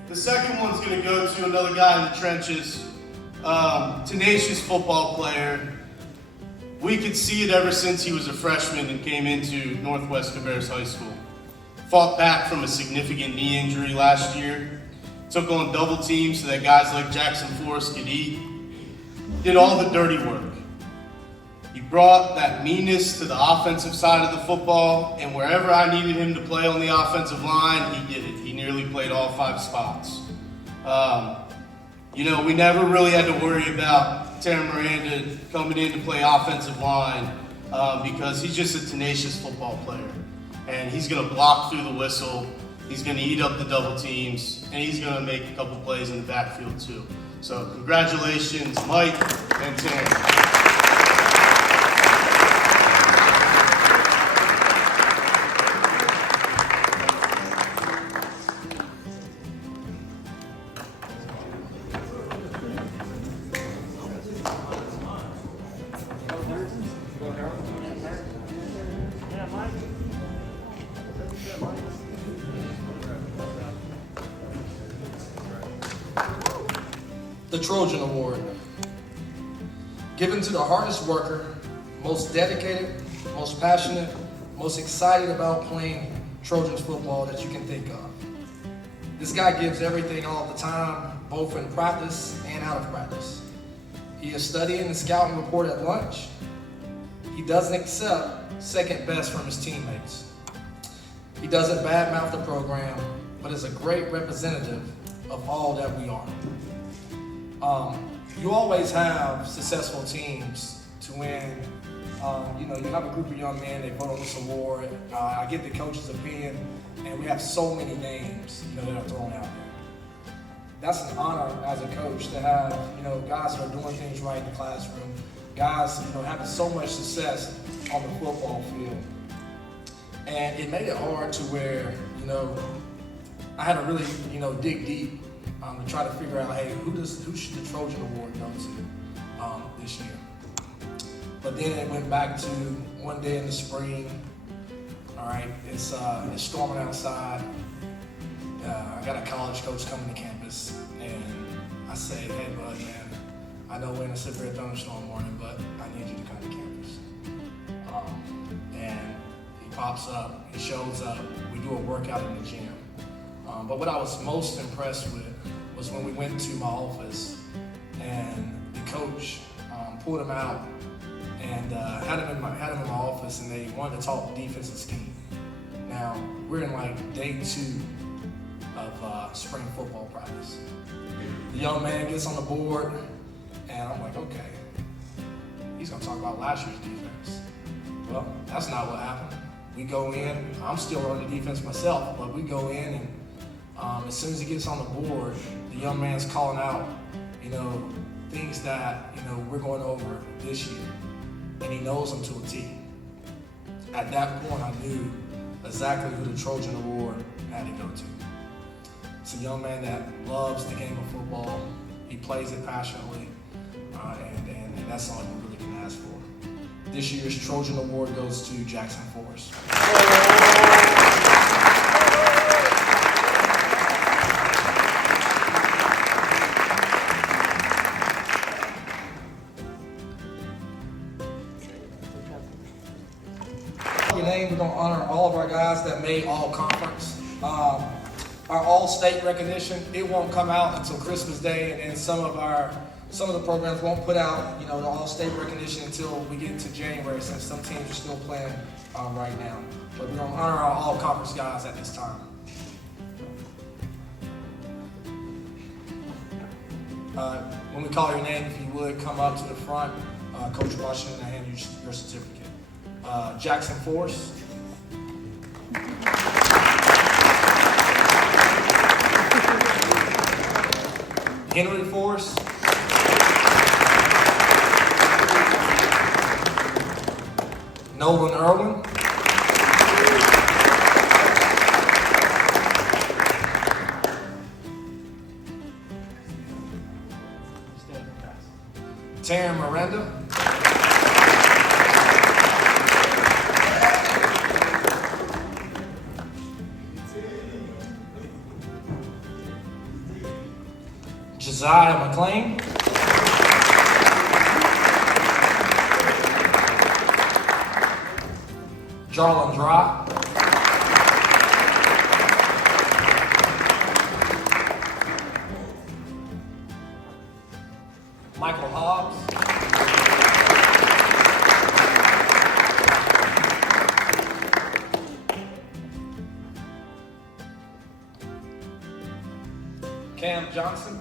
The second one's going to go to another guy in the trenches, tenacious football player. We could see it ever since he was a freshman and came into Northwest Cabarrus High School. Fought back from a significant knee injury last year. Took on double teams so that guys like Jackson Forrest could eat. Did all the dirty work. He brought that meanness to the offensive side of the football, and wherever I needed him to play on the offensive line, he did it. He nearly played all 5 spots. We never really had to worry about Terry Miranda coming in to play offensive line because he's just a tenacious football player. And he's going to block through the whistle, he's going to eat up the double teams, and he's going to make a couple plays in the backfield too. So congratulations, Mike and Terry. The Trojan Award, given to the hardest worker, most dedicated, most passionate, most excited about playing Trojans football that you can think of. This guy gives everything all the time, both in practice and out of practice. He is studying the scouting report at lunch. He doesn't accept second best from his teammates. He doesn't badmouth the program, but is a great representative of all that we are. You always have successful teams to win. You have a group of young men, they vote on this award. I get the coach's opinion, and we have so many names, that are thrown out there. That's an honor as a coach to have, guys that are doing things right in the classroom, guys, having so much success on the football field. And it made it hard to where, I had to really, dig deep to try to figure out, hey, who should the Trojan Award go to? this year. But then it went back to one day in the spring. All right, it's storming outside. I got a college coach coming to campus, and I say, hey, bud, man, I know we're in a severe thunderstorm morning, but I need you to come to campus. And he pops up, he shows up, we do a workout in the gym. But what I was most impressed with was when we went to my office, and the coach pulled him out and had him in my office, and they wanted to talk defensive scheme. Now, we're in like day 2 of spring football practice. The young man gets on the board, and I'm like, okay, he's gonna talk about last year's defense. Well, that's not what happened. We go in, I'm still on the defense myself, but we go in, and as soon as he gets on the board, the young man's calling out, things that, we're going over this year. And he knows them to a T. At that point, I knew exactly who the Trojan Award had to go to. It's a young man that loves the game of football. He plays it passionately, and that's all you really can ask for. This year's Trojan Award goes to Jackson Forest. Your name, we're going to honor all of our guys that made all conference. Our all-state recognition, it won't come out until Christmas Day, and some of the programs won't put out, the all-state recognition until we get into January, since some teams are still playing right now. But we're going to honor our all-conference guys at this time. When we call your name, if you would, come up to the front. Coach Washington will hand you your certificate. Jackson Force. Henry Force. Nolan Irwin. Taryn Miranda. Josiah McLean. Jarlin Dry. Michael Hobbs. Cam Johnson.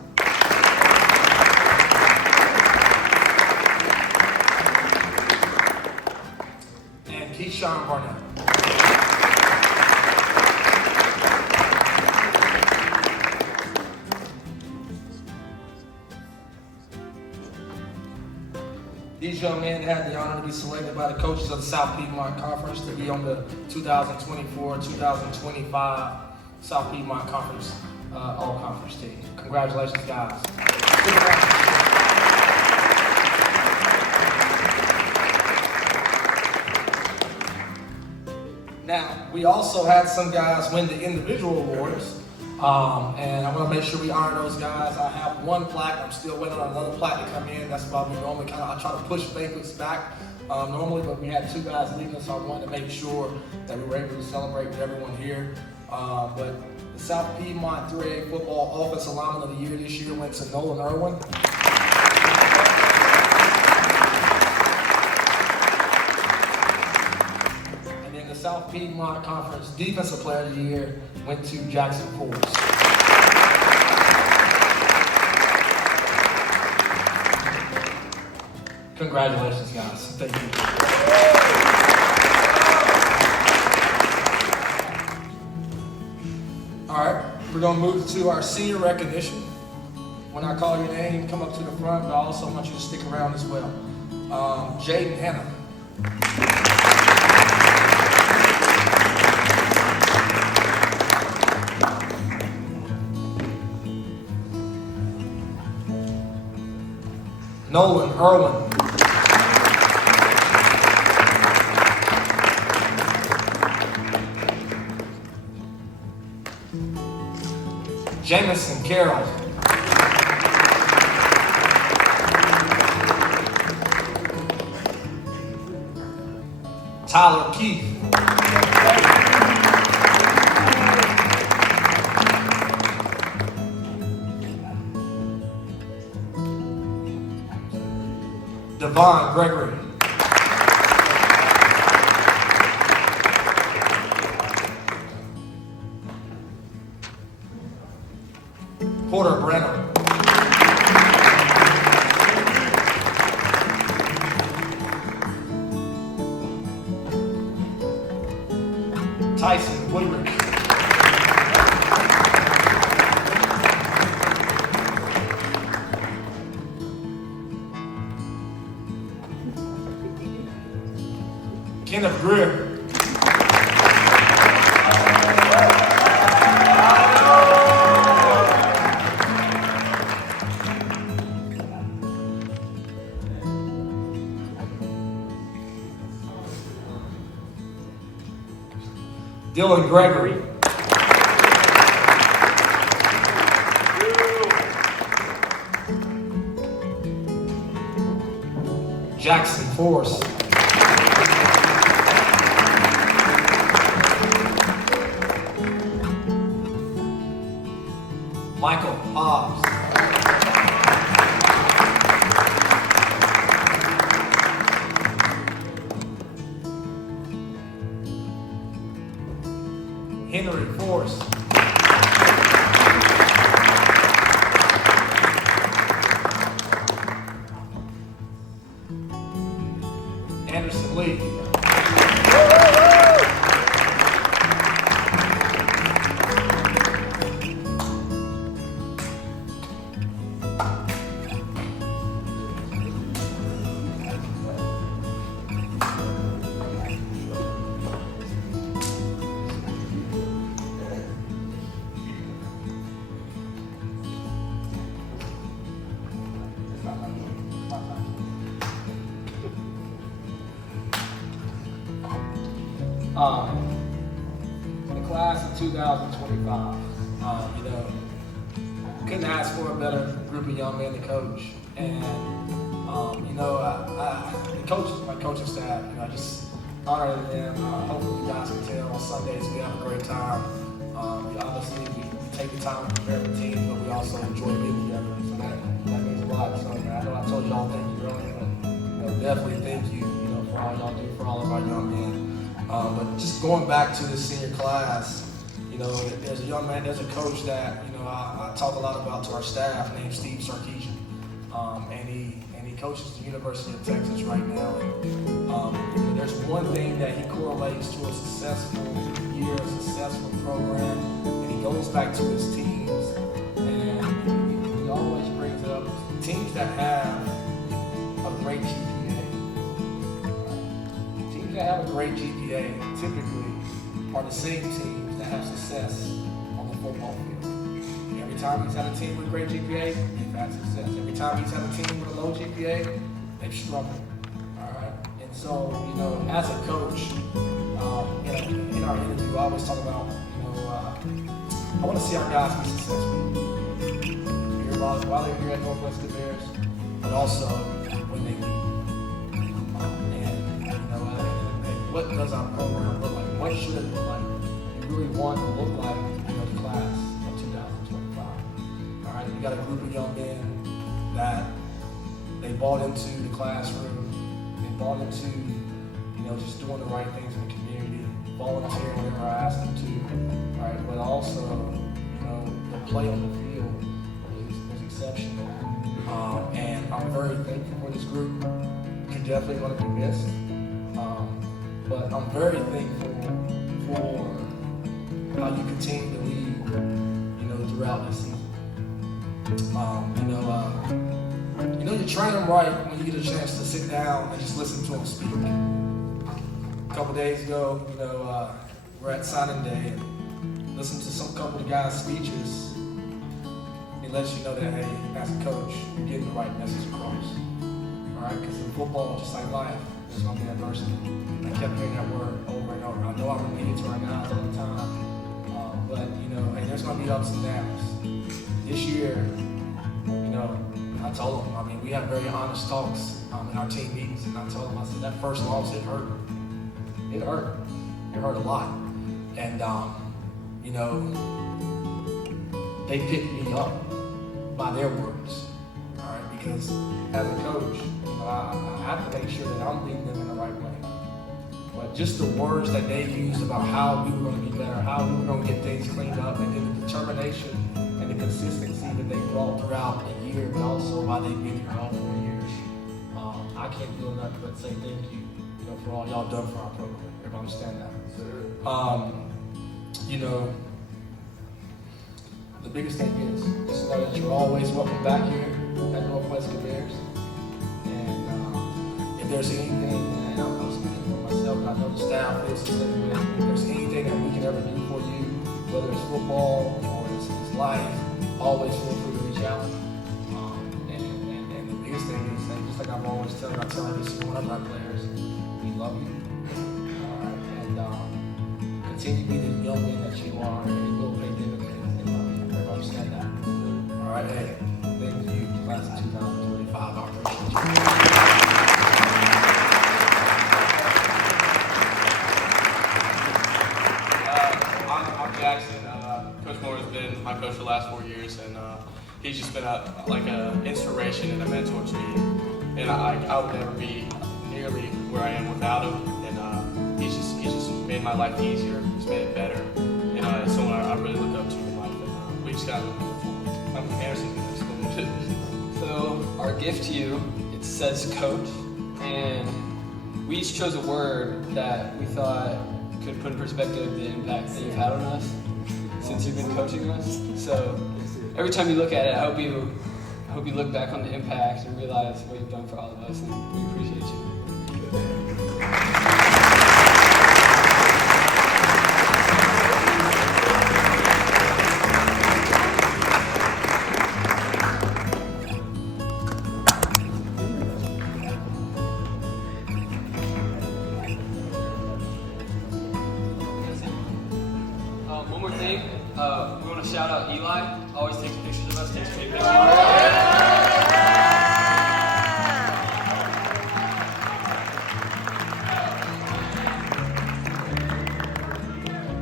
And Keyshawn Barnett. These young men had the honor to be selected by the coaches of the South Piedmont Conference to be on the 2024-2025 South Piedmont Conference All-Conference team. Congratulations, guys. Now, we also had some guys win the individual awards, and I want to make sure we honor those guys. I have one plaque. I'm still waiting on another plaque to come in. That's probably normally I try to push banquets back normally, but we had 2 guys leaving, so I wanted to make sure that we were able to celebrate with everyone here. But the South Piedmont 3A Football Offensive Lineman of the Year this year went to Nolan Irwin. And then the South Piedmont Conference Defensive Player of the Year went to Jackson Force. Congratulations, guys. Thank you. All right, we're going to move to our senior recognition. When I call your name, come up to the front, but I also want you to stick around as well. Jaden Hannah. Nolan Irwin. Jamison Carroll. Tyler Keith. Devon Gregory. Porter Brenner. Tyson Woodridge. Kenneth Greer. Dylan Gregory. Jackson Force. Michael Hobbs. Henry Force. Anderson Lee. The class of 2025, couldn't ask for a better group of young men to coach. And, my coaching staff, I just honor them. Hopefully you guys can tell on Sundays we have a great time. Obviously we take the time to prepare for teams, but we also enjoy being together. So that means a lot. So I know I told y'all thank you earlier, but definitely thank you, for all y'all do for all of our young men. But just going back to the senior class, there's a young man, there's a coach that, I talk a lot about to our staff named Steve Sarkeesian. And he coaches the University of Texas right now. And, there's one thing that he correlates to a successful year, a successful program, and he goes back to his teams. And he always brings up teams that have a great GPA. Teams that have a great GPA typically are the same teams that have success on the football field. Every time he's had a team with a great GPA, they've had success. Every time he's had a team with a low GPA, they've struggled. All right. And so, as a coach, in our interview, I always talk about, I want to see our guys be successful. While they're here at Northwest Bears, but also when they leave. What does our program look like? What should it look like? You really want to look like, the class of 2025. All right, you got a group of young men that they bought into the classroom. They bought into, just doing the right things in the community, volunteering whenever I asked them to. All right, but also, the play on the field was exceptional. And I'm very thankful for this group. You're definitely going to be missed. But I'm very thankful for how you continue to lead, throughout this season. You train them right when you get a chance to sit down and just listen to them speak. A couple days ago, we're at signing day and listened to some couple of the guys' speeches. It lets you know that, hey, as a coach, you're getting the right message across. all right? Because in football, just like life, there's going to be adversity. I kept hearing that word over and over. I know I'm related to our guys all the time, but, you know, hey, there's going to be ups and downs. This year, you know, I told them, I mean, we had very honest talks in our team meetings, and I told them, I said, that first loss, it hurt. It hurt. It hurt a lot. And, you know, they picked me up by their words, all right? Because as a coach, you know, I have to make sure that I'm leading them in the right way. But just the words that they used about how we were going to be better, how we were going to get things cleaned up, and then the determination and the consistency that they brought throughout the year, but also while they've been here all 4 years, I can't do nothing but say thank you, you know, for all y'all done for our program. Everybody understand that? You know, the biggest thing is just know that you're always welcome back here at Northwest Cabarrus. And if there's anything, and I'm speaking for myself, and I know the staff feels the same way, if there's anything that we can ever do for you, whether it's football or it's life, always feel free to reach out. And the biggest thing is, just like I'm always telling, I tell every single one of our players, we love you. Continue to be the young man that you are, and it will pay dividends. Everybody understand that? All right, hey, thank you, class of 2025. I appreciate you. I'm Jackson. Coach Moore has been my coach for the last 4 years, and he's just been an inspiration and a mentor to me. And I would never be nearly where I am without him. And he's just made my life easier. He's made it better. And it's someone I really look up to in life. And we just got to I'm Harrison's going to explain it. So our gift to you, it says coach, and we each chose a word that we thought could put in perspective the impact that you've had on us since you've been coaching us. So every time you look at it, I hope you look back on the impact and realize what you've done for all of us, and we appreciate you. One more thing, we want to shout out Eli. Always takes pictures of us, takes great pictures.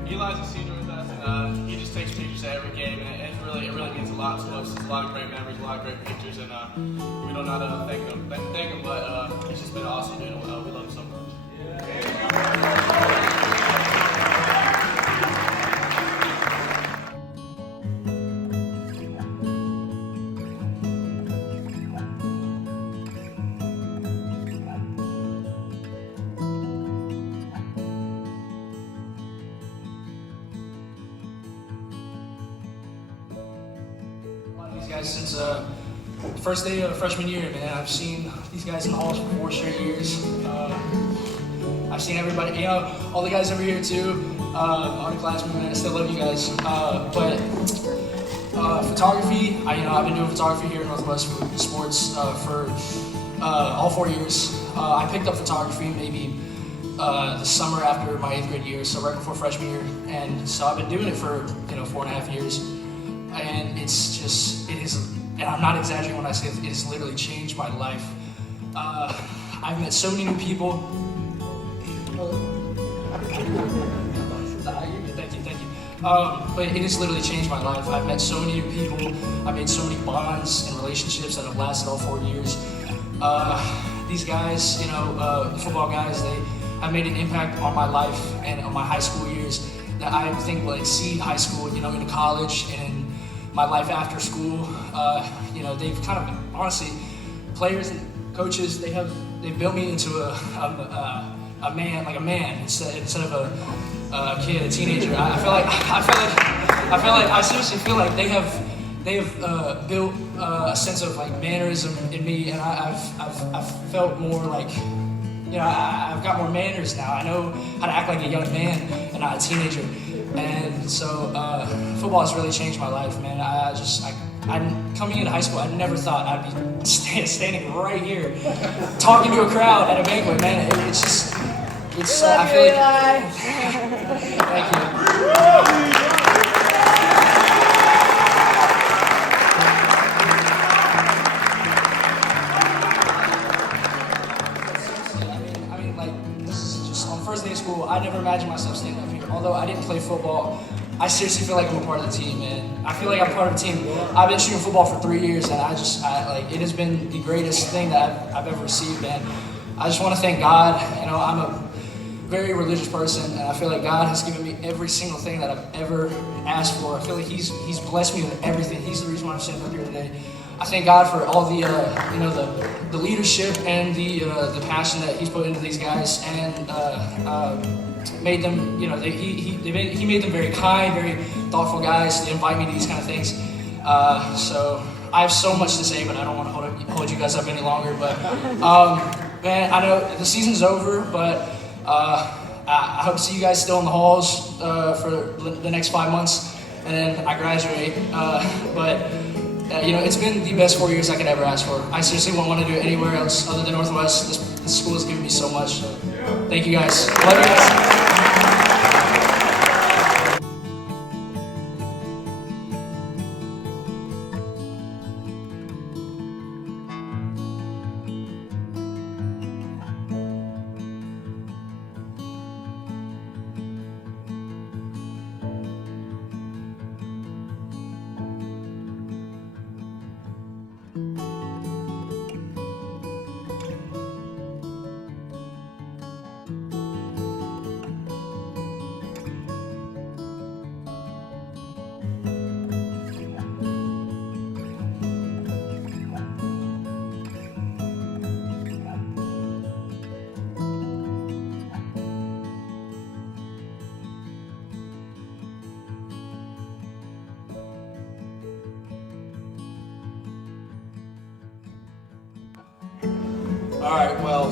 Eli's a senior with us, and he just takes pictures at every game, and it really means a lot to us. It's a lot of great memories, a lot of great pictures, and we don't know how to thank him, but he's just been an awesome dude, and we love him so much. These guys since the first day of freshman year, man. I've seen these guys in the halls for 4 straight years. I've seen everybody, you know, all the guys over here too, underclassmen, man. I still love you guys. But photography, I've been doing photography here at Northwest Sports for all 4 years. I picked up photography maybe the summer after my 8th grade year, so right before freshman year, and so I've been doing it for 4.5 years. And it's just, it is, and I'm not exaggerating when I say it has literally changed my life. I've met so many new people. Thank you. But it has literally changed my life. I've met so many new people. I've made so many bonds and relationships that have lasted all 4 years. These guys, the football guys, they have made an impact on my life and on my high school years that I think will exceed high school, into college and my life after school. They've kind of, honestly, players and coaches, they've built me into a man instead of a kid, a teenager. I seriously feel like they have built a sense of mannerism in me, and I've felt more like, I've got more manners now. I know how to act like a young man and not a teenager. And so football has really changed my life, man. I coming into high school, I never thought I'd be standing right here talking to a crowd at a banquet, man. It's just, I feel like, thank you. First day of school, I never imagined myself standing up here. Although I didn't play football, I seriously feel like I'm a part of the team, man. I feel like I'm part of the team. I've been shooting football for 3 years, and it has been the greatest thing that I've ever received, man. I just want to thank God. You know, I'm a very religious person, and I feel like God has given me every single thing that I've ever asked for. I feel like He's blessed me with everything. He's the reason why I'm standing up here today. I thank God for all the the leadership and the passion that He's put into these guys, and made them, you know, He made them very kind, very thoughtful guys to invite me to these kind of things. So I have so much to say, but I don't want to hold you guys up any longer. But man, I know the season's over, but I hope to see you guys still in the halls for the next 5 months, and then I graduate. You know, it's been the best 4 years I could ever ask for. I seriously wouldn't want to do it anywhere else other than Northwest. This school has given me so much. So thank you guys. Love you guys. All right, well,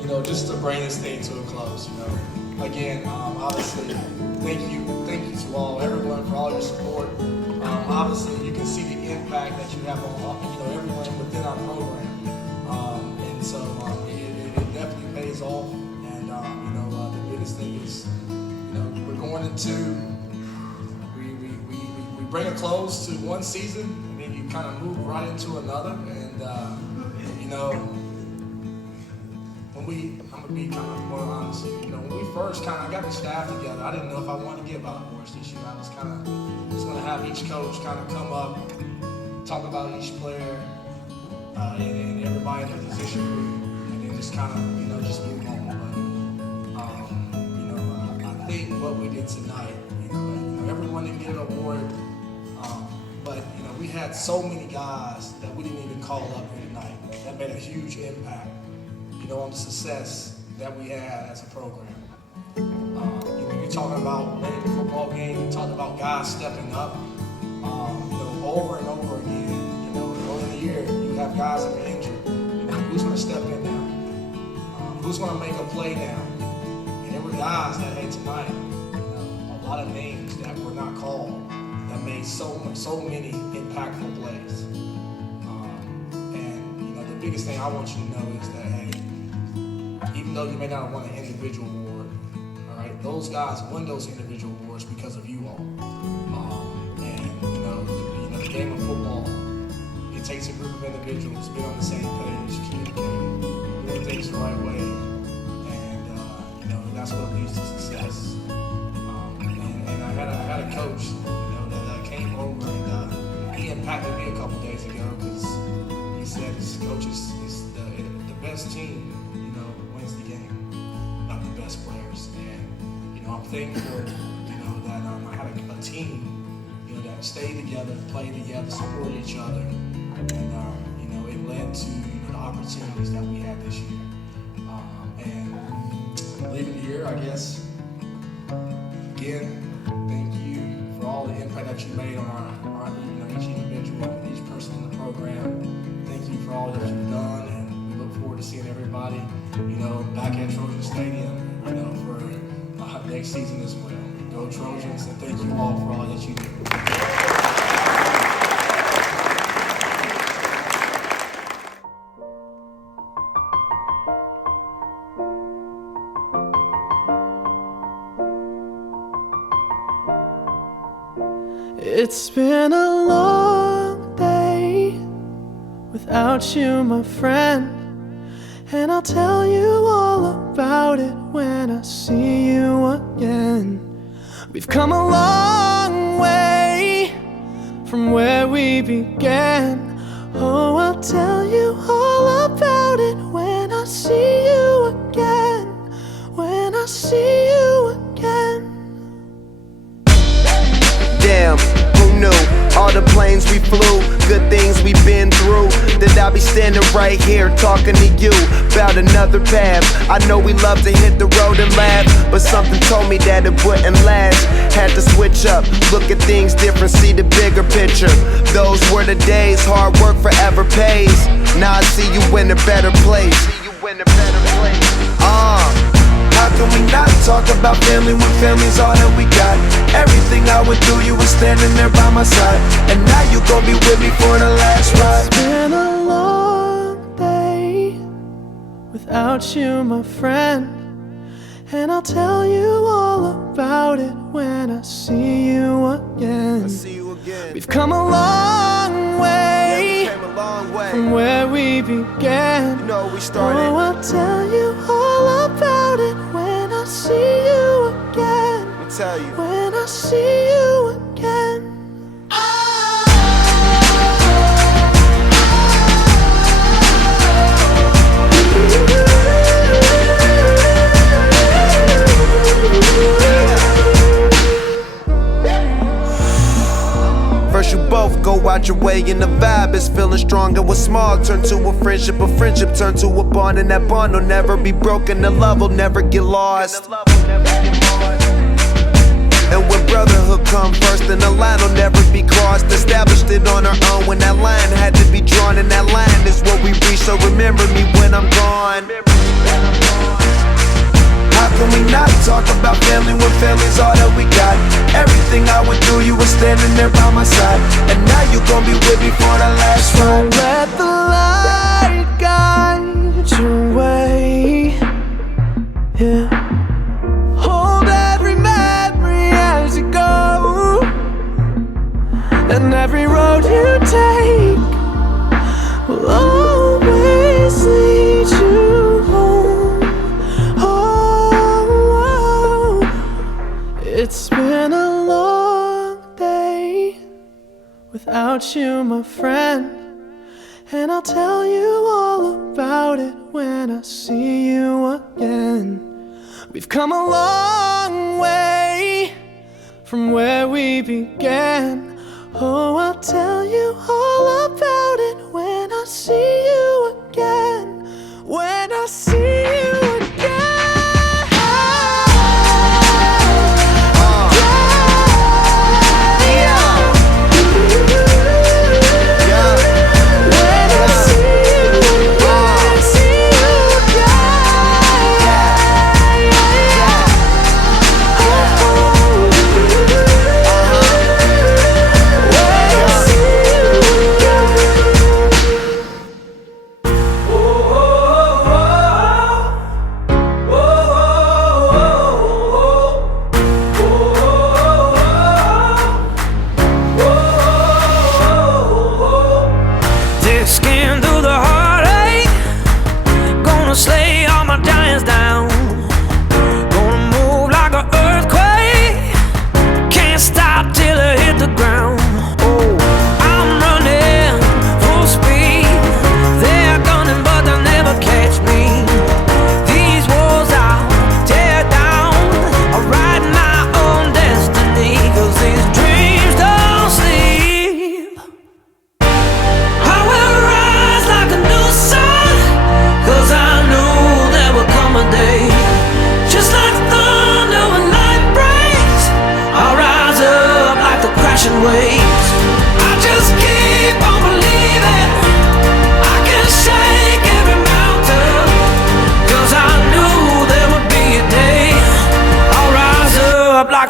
you know, just to bring this thing to a close, you know, again, obviously, thank you to everyone for all your support. Obviously, you can see the impact that you have on, you know, everyone within our program, and so it definitely pays off. And you know, the biggest thing is, you know, we're going into we bring a close to one season, and then you kind of move right into another, and you know. I'm gonna be kind of more honest here. You know, when we first I got the staff together, I didn't know if I wanted to get about Morris this year. I was kind of just gonna have each coach kind of come up, talk about each player, and everybody in their position group, and then just kind of, you know, just move on. But you know, I think what we did tonight, you know, everyone didn't get an award, but you know, we had so many guys that we didn't even call up here tonight that made a huge impact, you know, on the success that we had as a program. You know, you're talking about winning the football game, you're talking about guys stepping up, you know, over and over again. You know, early in the year, you have guys that are injured. You know, who's going to step in now? Who's going to make a play now? And there were guys that, hey, tonight, you know, a lot of names that were not called that made so many impactful plays. And, you know, the biggest thing I want you to know is that, hey, even though you may not have won an individual award, all right, those guys won those individual awards because of you all. And you know, the game of football, it takes a group of individuals to be on the same page, communicating, doing things the right way, and you know, that's what leads to success. And I had a coach, you know, that came over and he impacted me a couple days ago because he said his coach is the best team. The game, not the best players, and you know, I'm thankful, you know, that I had a team, you know, that stayed together, played together, supported each other, and you know, it led to, you know, the opportunities that we had this year. And leaving the year, I guess, again, thank you for all the impact that you made on our you know, each individual, each person in the program. Thank you for all that you've done, and we look forward to seeing everybody, you know, back at Trojan Stadium, you know, for next season as well. Go Trojans, and thank you all for all that you do. It's been a long day without you, my friend, and I'll tell you all about it when I see you again. We've come a long way from where we began. Oh, I'll tell you all about it when I see you again. When I see you again. Damn, who knew? All the planes we flew, good things we've been through, that I'll be standing right here talking to you about another path. I know we love to hit the road and laugh, but something told me that it wouldn't last. Had to switch up, look at things different, see the bigger picture. Those were the days, hard work forever pays. Now I see you in a better place. How can we not talk about family when family's all that we got? Everything I went through, you were standing there by my side, and now you gon' be with me for the last ride. It's been a long day without you, my friend, and I'll tell you all about it when I see you again. We've come a long way, from where we began. You know, we started. Oh, I'll tell you all about it when I see you again. Let me tell you. When I see you again. First you both go out your way and the vibe is feeling strong, and what's small turn to a friendship turn to a bond, and that bond will never be broken, the love will never get lost. And when brotherhood come first, then the line will never be crossed. Established it on our own when that line had to be drawn, and that line is what we reach, so remember me when I'm gone. How can we not talk about family when family's all that we got? Everything I went through, you were standing there by my side, and now you gon' be with me for the last ride. Don't let the light guide your way. Yeah. Hold every memory as you go, and every road you take will always lead you home. Oh, it's been a long day without you, my friend, and I'll tell you all about it when I see you again. We've come a long way from where we began. Oh, I'll tell you all about it when I see you again. When I see you again.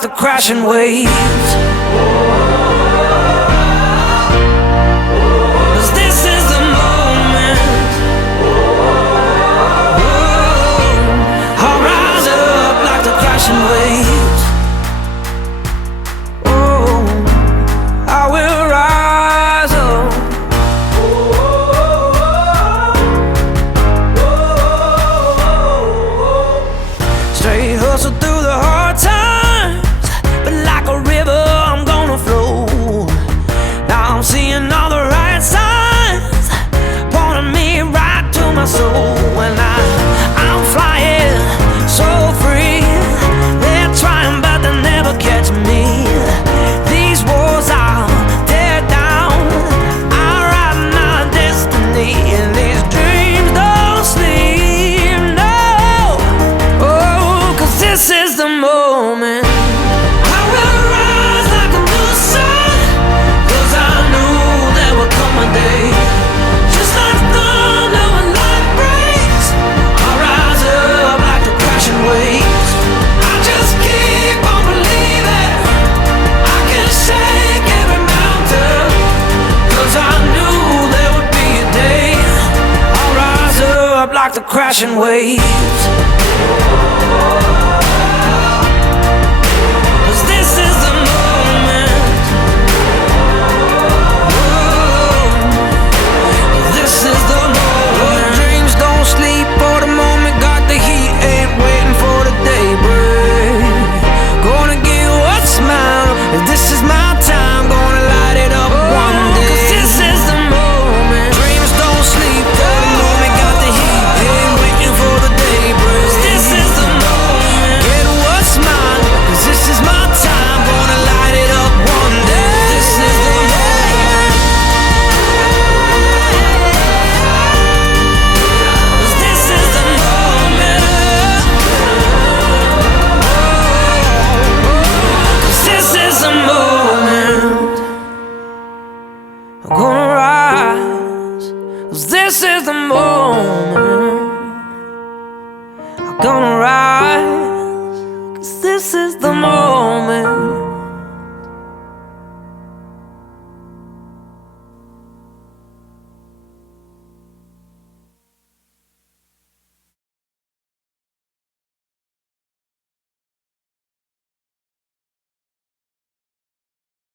The crashing waves. 'Cause this is the moment. I'll rise up like the crashing waves. Oh, like the crashing waves. 'Cause this is the moment. Whoa. This is the moment. Dreams don't sleep for the moment. Got the heat, ain't waiting for the daybreak. Gonna give you a smile. If this is my time, gonna light it up one day. 'Cause this is the moment. Dreams don't sleep for the moment. Got the heat, ain't waiting for the daybreak. 'Cause this is the moment. Get what's mine. 'Cause this is my time, gonna light it up one day. This is the moment. 'Cause this is the moment. 'Cause this is the moment. I'm gonna rise. 'Cause this is the moment. I'm gonna rise. 'Cause this is the moment.